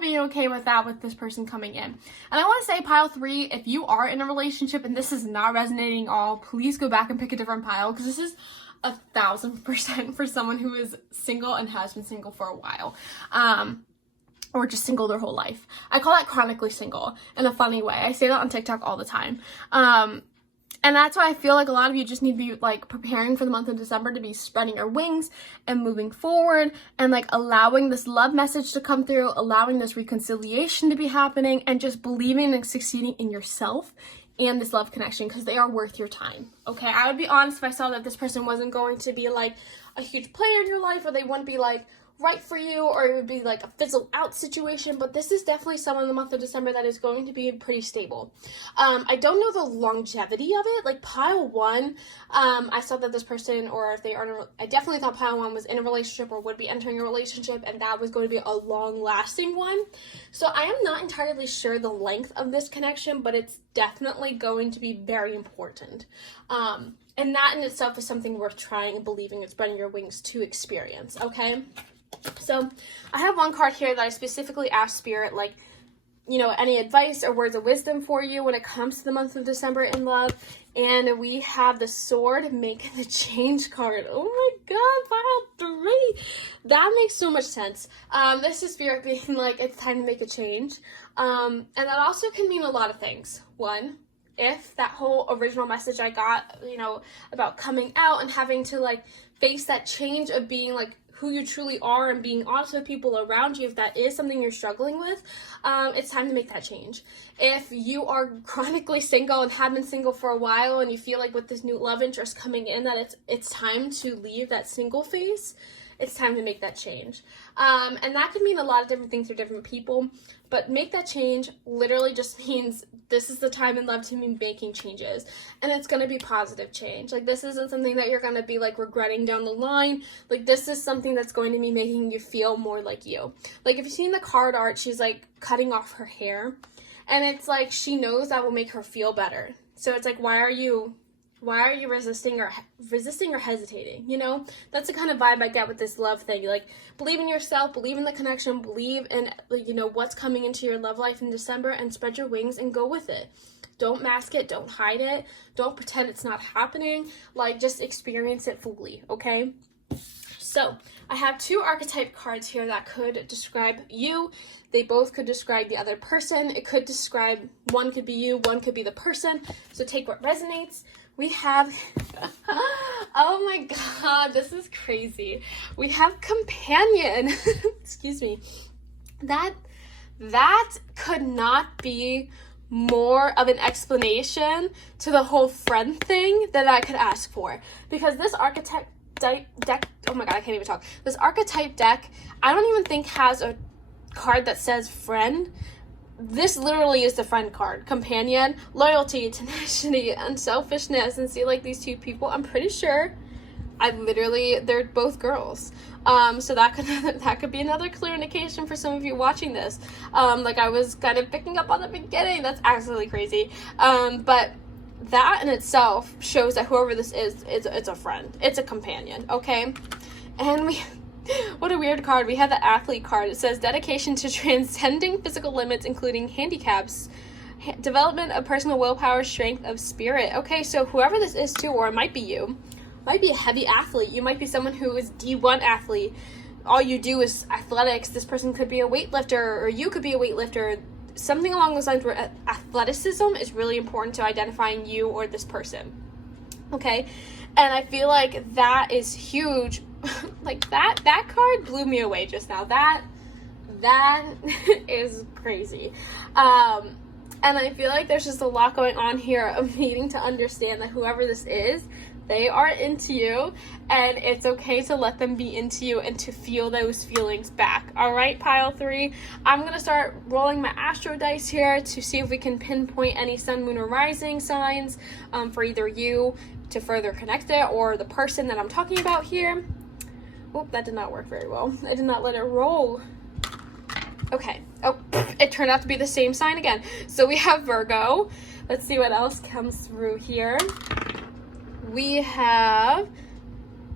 being okay with that with this person coming in. And I want to say, Pile 3, if you are in a relationship and this is not resonating at all, please go back and pick a different pile, because this is 1,000% for someone who is single and has been single for a while, or just single their whole life. I call that chronically single in a funny way. I say that on TikTok all the time. And that's why I feel like a lot of you just need to be like preparing for the month of December to be spreading your wings and moving forward, and like allowing this love message to come through, allowing this reconciliation to be happening, and just believing and succeeding in yourself and this love connection, because they are worth your time. Okay, I would be honest if I saw that this person wasn't going to be like a huge player in your life, or they wouldn't be like right for you, or it would be like a fizzle out situation. But this is definitely someone in the month of December that is going to be pretty stable. I don't know the longevity of it. Like Pile 1, I saw that this person, or if they are I definitely thought Pile 1 was in a relationship or would be entering a relationship, and that was going to be a long lasting one. So I am not entirely sure the length of this connection, but it's definitely going to be very important. And that in itself is something worth trying and believing and spreading your wings to experience, okay? So I have one card here that I specifically asked Spirit, like, you know, any advice or words of wisdom for you when it comes to the month of December in love. And we have the Sword Making the Change card. Oh my god, Pile 3. That makes so much sense. This is Spirit being like, it's time to make a change. And that also can mean a lot of things. One, if that whole original message I got, you know, about coming out and having to like face that change of being like who you truly are and being honest with people around you, if that is something you're struggling with, it's time to make that change. If you are chronically single and have been single for a while, and you feel like with this new love interest coming in that it's time to leave that single phase, it's time to make that change. And that could mean a lot of different things for different people, but make that change literally just means this is the time in love to be making changes, and it's going to be positive change. Like, this isn't something that you're going to be like regretting down the line. Like, this is something that's going to be making you feel more like you. Like, if you've seen the card art, she's like cutting off her hair, and it's like she knows that will make her feel better. So it's like, why are you resisting or hesitating? You know, that's the kind of vibe I get with this love thing. Like, believe in yourself, believe in the connection, believe in, like, you know, what's coming into your love life in December, and spread your wings and go with it. Don't mask it, don't hide it, don't pretend it's not happening. Like, just experience it fully, okay? So I have two archetype cards here that could describe you. They both could describe the other person. It could describe, one could be you, one could be the person. So take what resonates. We have, oh my God, this is crazy. We have companion. Excuse me. That could not be more of an explanation to the whole friend thing that I could ask for. Because this archetype deck, oh my God, I can't even talk. This archetype deck, I don't even think has a card that says friend. This literally is the friend card. Companion, loyalty, tenacity, unselfishness. And see, like, these two people, I'm pretty sure they're both girls. So that could be another clear indication for some of you watching this. Like I was kind of picking up on the beginning. That's absolutely crazy. But that in itself shows that whoever this is, it's a friend. It's a companion, okay? And what a weird card. We have the athlete card. It says dedication to transcending physical limits, including handicaps, development of personal willpower, strength of spirit. Okay, so whoever this is too, or it might be you, might be a heavy athlete. You might be someone who is D1 athlete. All you do is athletics. This person could be a weightlifter, or you could be a weightlifter. Something along those lines where athleticism is really important to identifying you or this person. Okay? And I feel like that is huge. Like that card blew me away just now. That is crazy. And I feel like there's just a lot going on here of needing to understand that whoever this is, they are into you, and it's okay to let them be into you and to feel those feelings back. All right, pile 3. I'm going to start rolling my astro dice here to see if we can pinpoint any sun, moon, or rising signs for either you to further connect it or the person that I'm talking about here. Oop, that did not work very well. I did not let it roll. Okay. Oh, it turned out to be the same sign again. So we have Virgo. Let's see what else comes through here. We have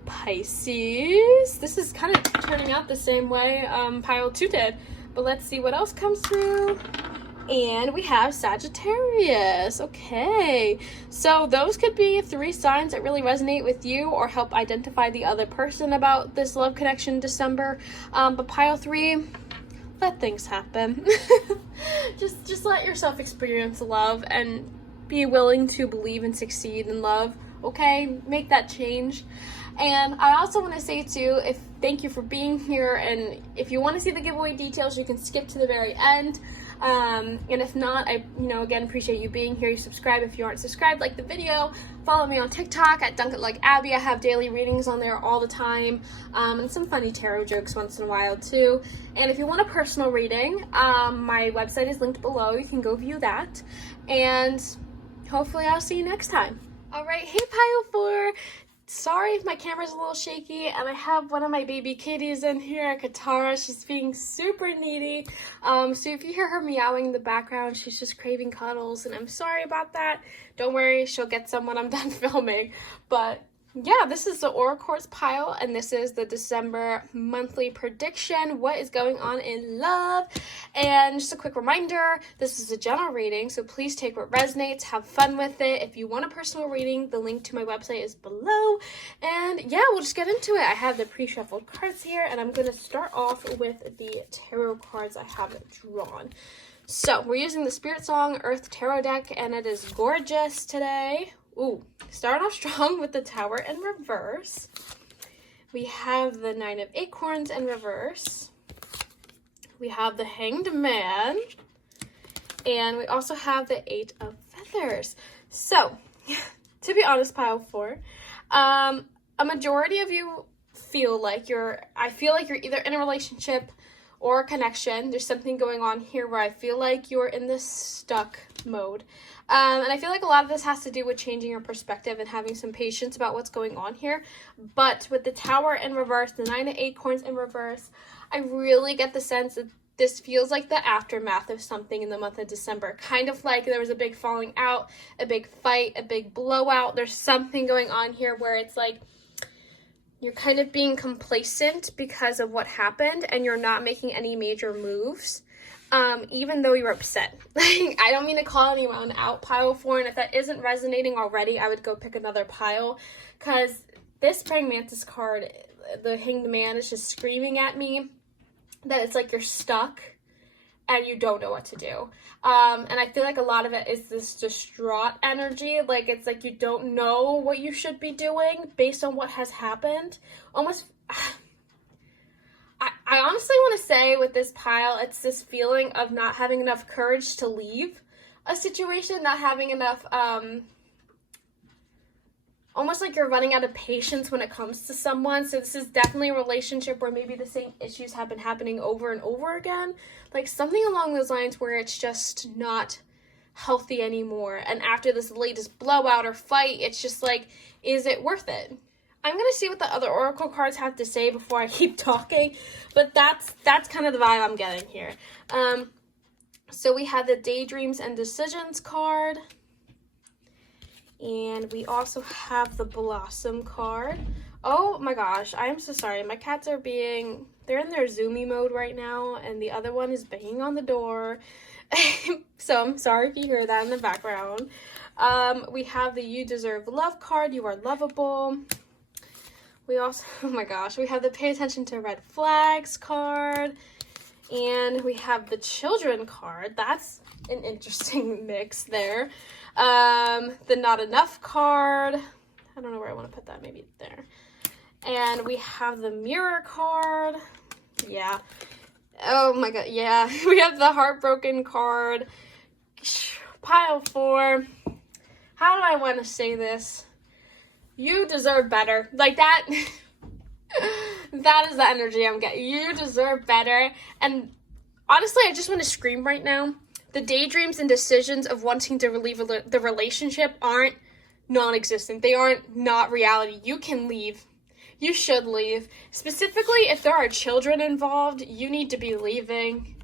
Pisces. This is kind of turning out the same way pile 2 did. But let's see what else comes through. And we have Sagittarius. Okay. So those could be 3 signs that really resonate with you or help identify the other person about this love connection in December. But pile 3, let things happen. just let yourself experience love and be willing to believe and succeed in love. Okay, make that change. And I also want to say too, thank you for being here, and if you want to see the giveaway details, you can skip to the very end. And if not, I again appreciate you being here. You subscribe if you aren't subscribed, like the video, follow me on TikTok at Dunk It Like Abby. I have daily readings on there all the time, and some funny tarot jokes once in a while too. And if you want a personal reading, my website is linked below. You can go view that, and hopefully I'll see you next time. All right, hey pile 4. Sorry if my camera's a little shaky, and I have one of my baby kitties in here, Katara. She's being super needy. So if you hear her meowing in the background, she's just craving cuddles, and I'm sorry about that. Don't worry, she'll get some when I'm done filming. But yeah, this is the Oracle Quartz pile, and this is the December monthly prediction. What is going on in love? And just a quick reminder, this is a general reading, so please take what resonates, have fun with it. If you want a personal reading, the link to my website is below. And yeah, we'll just get into it. I have the pre-shuffled cards here, and I'm going to start off with the tarot cards I have drawn. So we're using the Spirit Song Earth Tarot deck, and it is gorgeous today. Ooh, start off strong with the Tower in reverse. We have the 9 of Acorns in reverse. We have the Hanged Man. And we also have the 8 of Feathers. So, to be honest, pile 4, a majority of you feel like you're either in a relationship or a connection. There's something going on here where I feel like you're in this stuck mode. And I feel like a lot of this has to do with changing your perspective and having some patience about what's going on here. But with the Tower in reverse, the 9 of Acorns in reverse, I really get the sense that this feels like the aftermath of something in the month of December. Kind of like there was a big falling out, a big fight, a big blowout. There's something going on here where it's like you're kind of being complacent because of what happened and you're not making any major moves. Even though you're upset. Like, I don't mean to call anyone out, pile 4, and if that isn't resonating already, I would go pick another pile, because this Praying Mantis card the Hanged Man is just screaming at me that it's like you're stuck and you don't know what to do. And I feel like a lot of it is this distraught energy. Like, it's like you don't know what you should be doing based on what has happened. Almost, I honestly want to say with this pile, it's this feeling of not having enough courage to leave a situation, not having enough, almost like you're running out of patience when it comes to someone. So this is definitely a relationship where maybe the same issues have been happening over and over again. Like something along those lines where it's just not healthy anymore. And after this latest blowout or fight, it's just like, is it worth it? I'm going to see what the other oracle cards have to say before I keep talking. But that's kind of the vibe I'm getting here. So we have the Daydreams and Decisions card. And we also have the Blossom card. Oh my gosh, I am so sorry. My cats are they're in their zoomy mode right now, and the other one is banging on the door. So I'm sorry if you hear that in the background. We have the You Deserve Love card. You are lovable. We also, oh my gosh, we have the Pay Attention to Red Flags card. And we have the Children card. That's an interesting mix there. The Not Enough card. I don't know where I want to put that. Maybe there. And we have the Mirror card. Yeah. Oh my god. Yeah. We have the Heartbroken card. Pile 4. How do I want to say this? You deserve better. Like that. That is the energy I'm getting. You deserve better. And honestly, I just want to scream right now. The daydreams and decisions of wanting to leave the relationship aren't non-existent. They aren't not reality. You can leave. You should leave. Specifically, if there are children involved, you need to be leaving.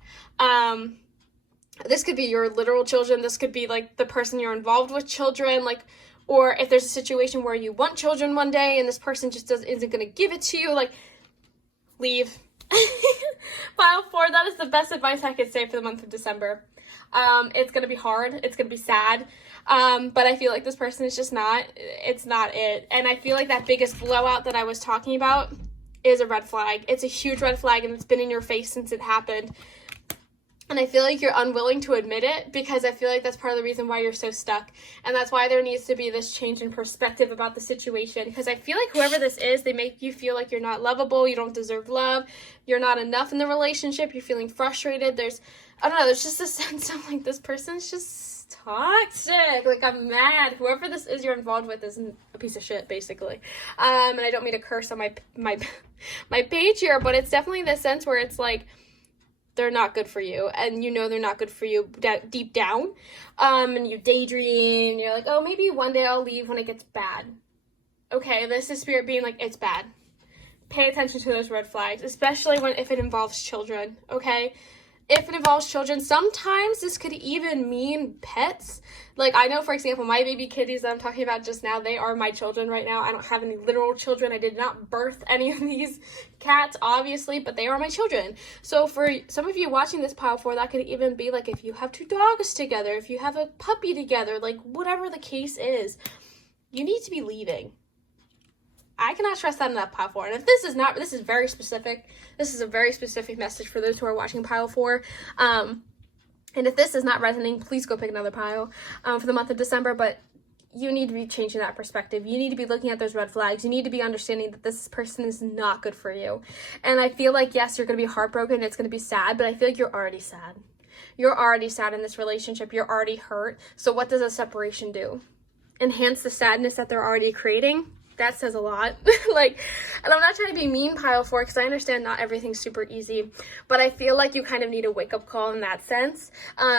This could be your literal children. This could be like the person you're involved with children. Like, or if there's a situation where you want children one day and this person just isn't going to give it to you, like, leave. Pile 4, that is the best advice I could say for the month of December. It's going to be hard. It's going to be sad. But I feel like this person is just it's not it. And I feel like that biggest blowout that I was talking about is a red flag. It's a huge red flag, and it's been in your face since it happened. And I feel like you're unwilling to admit it because I feel like that's part of the reason why you're so stuck. And that's why there needs to be this change in perspective about the situation. Because I feel like whoever this is, they make you feel like you're not lovable, you don't deserve love, you're not enough in the relationship, you're feeling frustrated. There's just a sense of like this person's just toxic. Like, I'm mad. Whoever this is you're involved with is a piece of shit, basically. And I don't mean to curse on my page here, but it's definitely the sense where it's like, they're not good for you, and you know they're not good for you deep down, and you daydream, you're like, oh, maybe one day I'll leave when it gets bad. Okay, this is spirit being like, it's bad. Pay attention to those red flags, especially if it involves children, okay? If it involves children, sometimes this could even mean pets. Like, I know, for example, my baby kitties that I'm talking about just now, they are my children right now. I don't have any literal children. I did not birth any of these cats, obviously, but they are my children. So for some of you watching this pile 4, that could even be like if you have 2 dogs together, if you have a puppy together, like whatever the case is, you need to be leaving. I cannot stress that enough, pile 4. And if this is very specific. This is a very specific message for those who are watching pile 4. And if this is not resonating, please go pick another pile for the month of December. But you need to be changing that perspective. You need to be looking at those red flags. You need to be understanding that this person is not good for you. And I feel like, yes, you're going to be heartbroken. It's going to be sad. But I feel like you're already sad. You're already sad in this relationship. You're already hurt. So what does a separation do? Enhance the sadness that they're already creating? That says a lot. Like, and I'm not trying to be mean, pile 4, because I understand not everything's super easy, but I feel like you kind of need a wake-up call in that sense,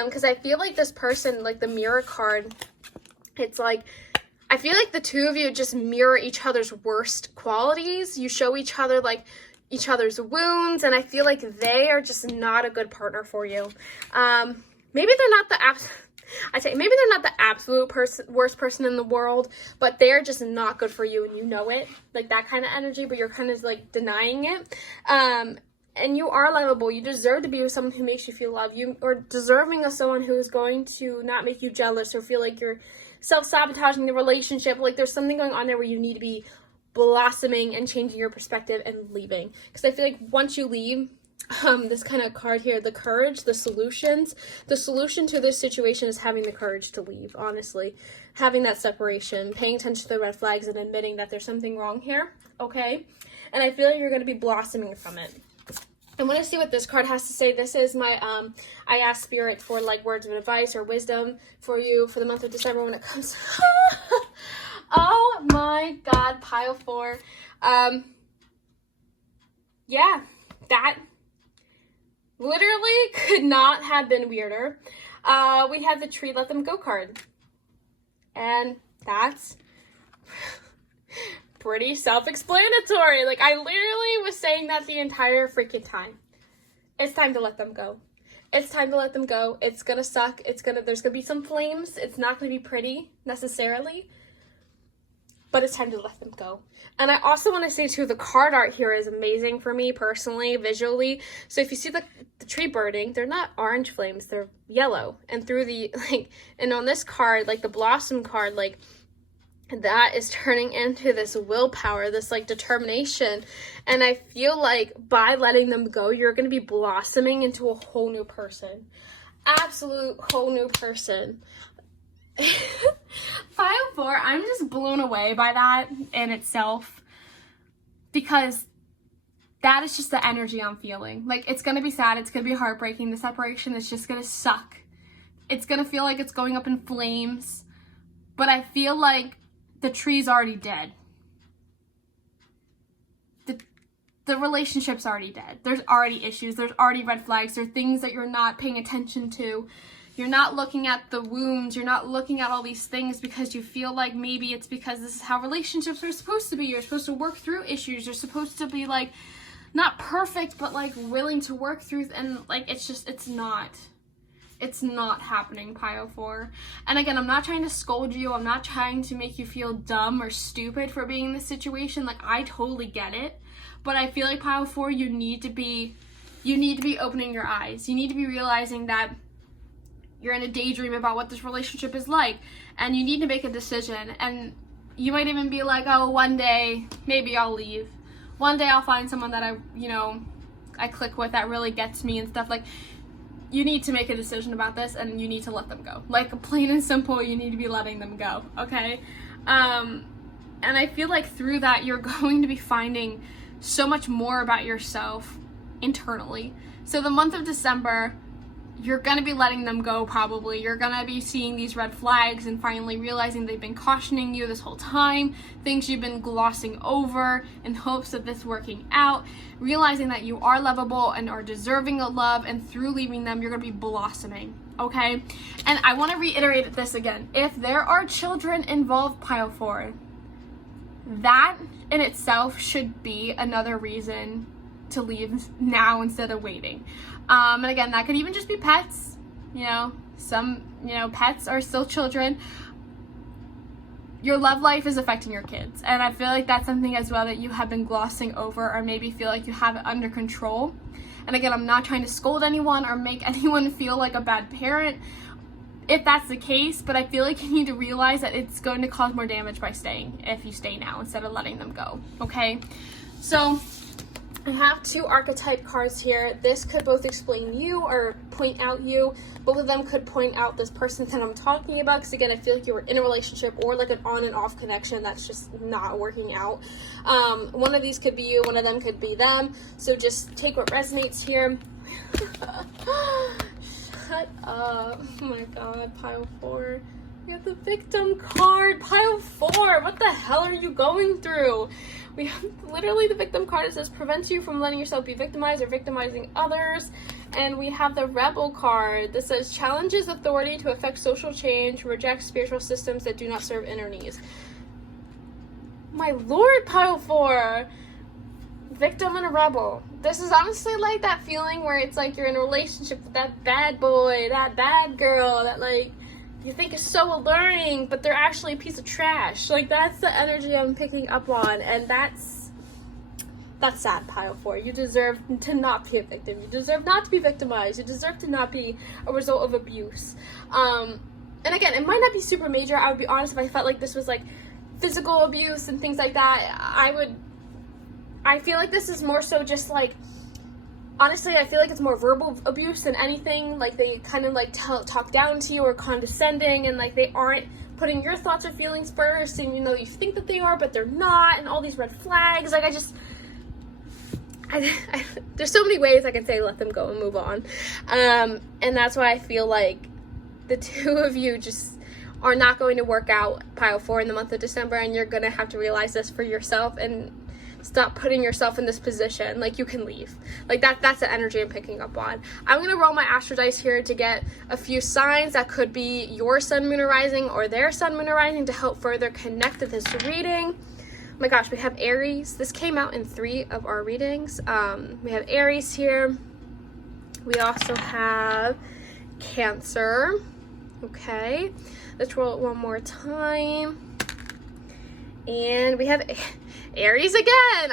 because I feel like this person, like the Mirror card, it's like, I feel like the two of you just mirror each other's worst qualities. You show each other, like, each other's wounds, and I feel like they are just not a good partner for you. Maybe they're not maybe they're not the absolute worst person in the world, but they're just not good for you, and you know it. Like, that kind of energy, but you're kind of, like, denying it. And you are lovable. You deserve to be with someone who makes you feel loved. You are deserving of someone who is going to not make you jealous or feel like you're self-sabotaging the relationship. Like, there's something going on there where you need to be blossoming and changing your perspective and leaving. Because I feel like once you leave, this kind of card here, the courage, the solution to this situation is having the courage to leave, honestly. Having that separation, paying attention to the red flags and admitting that there's something wrong here, okay? And I feel like you're going to be blossoming from it. I want to see what this card has to say. This is my, I asked Spirit for like words of advice or wisdom for you for the month of December when it comes. Oh my God, pile 4. Yeah, that literally could not have been weirder. We had the tree let them go card. And that's pretty self-explanatory. Like, I literally was saying that the entire freaking time. It's time to let them go. It's time to let them go. It's gonna suck. There's gonna be some flames. It's not gonna be pretty necessarily, but it's time to let them go. And I also want to say too, the card art here is amazing for me personally, visually. So if you see the tree burning, they're not orange flames, they're yellow. And through the, like, and on this card, like the blossom card, like, that is turning into this willpower, this like determination. And I feel like by letting them go, you're going to be blossoming into a whole new person. Absolute whole new person. 504, I'm just blown away by that in itself, because that is just the energy I'm feeling. Like, it's going to be sad. It's going to be heartbreaking. The separation is just going to suck. It's going to feel like it's going up in flames, but I feel like the tree's already dead. The relationship's already dead. There's already issues. There's already red flags. There are things that you're not paying attention to. You're not looking at the wounds. You're not looking at all these things because you feel like maybe it's because this is how relationships are supposed to be. You're supposed to work through issues. You're supposed to be like, not perfect, but like willing to work through. And like, it's not happening, pile 4. And again, I'm not trying to scold you. I'm not trying to make you feel dumb or stupid for being in this situation. Like, I totally get it. But I feel like pile 4, you need to be opening your eyes. You need to be realizing that you're in a daydream about what this relationship is like, and you need to make a decision. And you might even be like, oh, one day maybe I'll leave. One day I'll find someone that I click with that really gets me and stuff. Like, you need to make a decision about this, and you need to let them go. Like, plain and simple, you need to be letting them go, okay? And I feel like through that, you're going to be finding so much more about yourself internally. So the month of December, you're going to be letting them go probably. You're going to be seeing these red flags and finally realizing they've been cautioning you this whole time, things you've been glossing over in hopes of this working out, realizing that you are lovable and are deserving of love, and through leaving them, you're going to be blossoming, okay? And I want to reiterate this again. If there are children involved, pile 4, that in itself should be another reason to leave now instead of waiting. And again, that could even just be pets. Some pets are still children. Your love life is affecting your kids, and I feel like that's something as well that you have been glossing over, or maybe feel like you have it under control. And again, I'm not trying to scold anyone or make anyone feel like a bad parent if that's the case, but I feel like you need to realize that it's going to cause more damage by staying if you stay now instead of letting them go, okay? So I have 2 archetype cards here. This could both explain you or point out you. Both of them could point out this person that I'm talking about, because again, I feel like you were in a relationship or like an on and off connection that's just not working out. One of these could be you, one of them could be them. So just take what resonates here. Shut up. Oh my God, pile 4. You have the victim card. Pile 4. What the hell are you going through? We have literally the victim card. It says prevents you from letting yourself be victimized or victimizing others. And we have the rebel card that says challenges authority to affect social change, rejects spiritual systems that do not serve inner needs. My lord, pile 4. Victim and a rebel. This is honestly like that feeling where it's like you're in a relationship with that bad boy, that bad girl, that like you think is so alluring, but they're actually a piece of trash. Like, that's the energy I'm picking up on, and that's sad, pile 4. You deserve to not be a victim. You deserve not to be victimized. You deserve to not be a result of abuse. And again, it might not be super major. I would be honest if I felt like this physical abuse and things like that, I feel like this is more so just like, honestly, I feel like it's more verbal abuse than anything. Like, they kind of like talk down to you or condescending, and like they aren't putting your thoughts or feelings first, and you know, you think that they are, but they're not, and all these red flags. Like, there's so many ways I can say let them go and move on. And that's why I feel like the two of you just are not going to work out, pile 4, in the month of December, and you're going to have to realize this for yourself and stop putting yourself in this position. Like, you can leave. Like, that's the energy I'm picking up on. I'm going to roll my astro dice here to get a few signs that could be your sun, moon, or rising, or their sun, moon, or rising, to help further connect to this reading. Oh my gosh, we have Aries. This came out in 3 of our readings. We have Aries here. We also have Cancer. Okay, let's roll it one more time. And we have Aries again.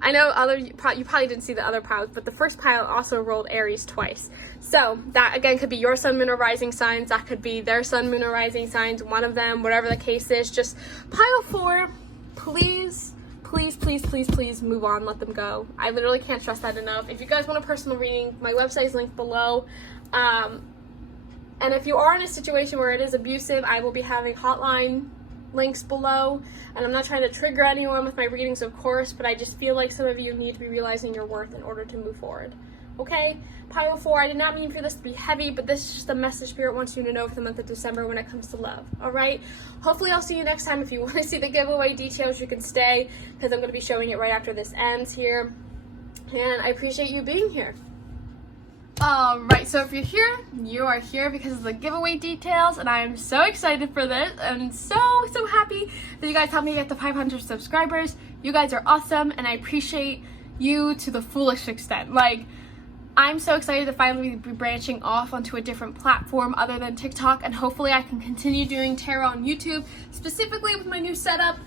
I know you probably didn't see the other piles, but the first pile also rolled Aries twice. So that again could be your sun, moon, or rising signs. That could be their sun, moon, or rising signs. One of them, whatever the case is. Just pile 4. Please, please, please, please, please move on. Let them go. I literally can't stress that enough. If you guys want a personal reading, my website is linked below. And if you are in a situation where it is abusive, I will be having hotline links below. And I'm not trying to trigger anyone with my readings, of course, but I just feel like some of you need to be realizing your worth in order to move forward. Okay? Pile 4, I did not mean for this to be heavy, but this is just the message Spirit wants you to know for the month of December when it comes to love. Alright? Hopefully I'll see you next time. If you want to see the giveaway details, you can stay, because I'm going to be showing it right after this ends here. And I appreciate you being here. Alright, so if you're here, you are here because of the giveaway details, and I am so excited for this. I'm so happy that you guys helped me get to 500 subscribers. You guys are awesome, and I appreciate you to the fullest extent. Like, I'm so excited to finally be branching off onto a different platform other than TikTok, and hopefully I can continue doing tarot on YouTube, specifically with my new setup.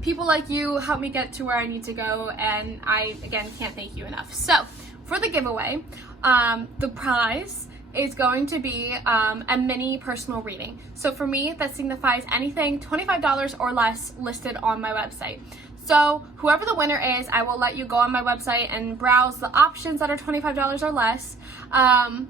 People like you help me get to where I need to go, and I, again, can't thank you enough. So, for the giveaway, the prize is going to be a mini personal reading. So for me, that signifies anything $25 or less listed on my website. So whoever the winner is, I will let you go on my website and browse the options that are $25 or less, and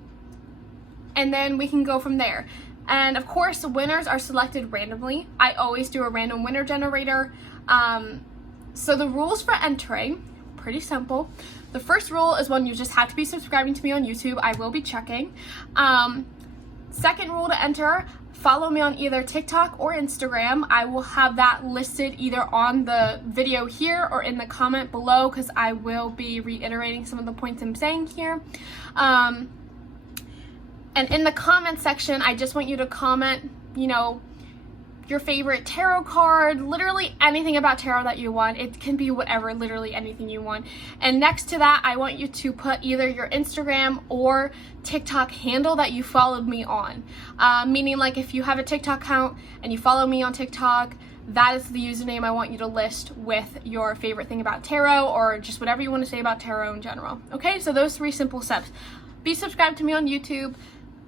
then we can go from there. And of course, the winners are selected randomly. I always do a random winner generator. So the rules for entering, pretty simple. The first rule is one, you just have to be subscribing to me on YouTube. I will be checking. Second rule to enter, follow me on either TikTok or Instagram. I will have that listed either on the video here or in the comment below, because I will be reiterating some of the points I'm saying here. And in the comment section, I just want you to comment, you know, your favorite tarot card, literally anything about tarot that you want. It can be whatever, literally anything you want. And next to that, I want you to put either your Instagram or TikTok handle that you followed me on. Meaning, like, if you have a TikTok account and you follow me on TikTok, that is the username I want you to list with your favorite thing about tarot, or just whatever you want to say about tarot in general. Okay, so those 3 simple steps. Be subscribed to me on YouTube.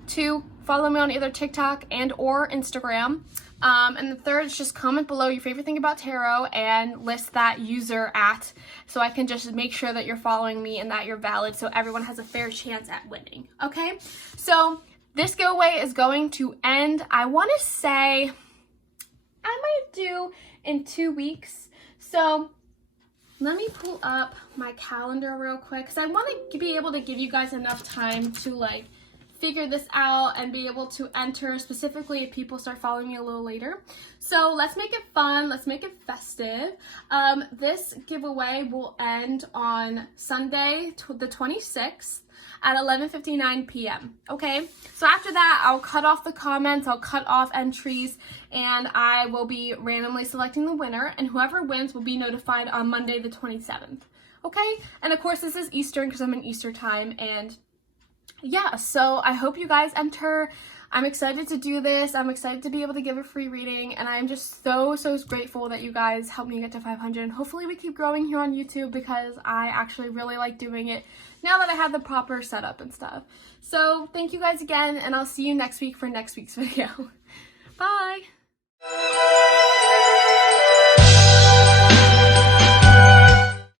2, follow me on either TikTok and or Instagram. And the third is just comment below your favorite thing about tarot and list that user at, so I can just make sure that you're following me and that you're valid, so everyone has a fair chance at winning. Okay, so this giveaway is going to end, I want to say, I might do in 2 weeks. So let me pull up my calendar real quick, because I want to be able to give you guys enough time to, like, figure this out and be able to enter, specifically if people start following me a little later. So let's make it fun, let's make it festive. This giveaway will end on Sunday, the 26th at 11:59 p.m. Okay, so after that, I'll cut off the comments, I'll cut off entries, and I will be randomly selecting the winner, and whoever wins will be notified on Monday the 27th. Okay, and of course this is Eastern because I'm in Easter time, and yeah, so I hope you guys enter. I'm excited to do this. I'm excited to be able to give a free reading, and I'm just so grateful that you guys helped me get to 500, and hopefully we keep growing here on YouTube, because I actually really like doing it now that I have the proper setup and stuff. So thank you guys again, and I'll see you next week for next week's video. Bye!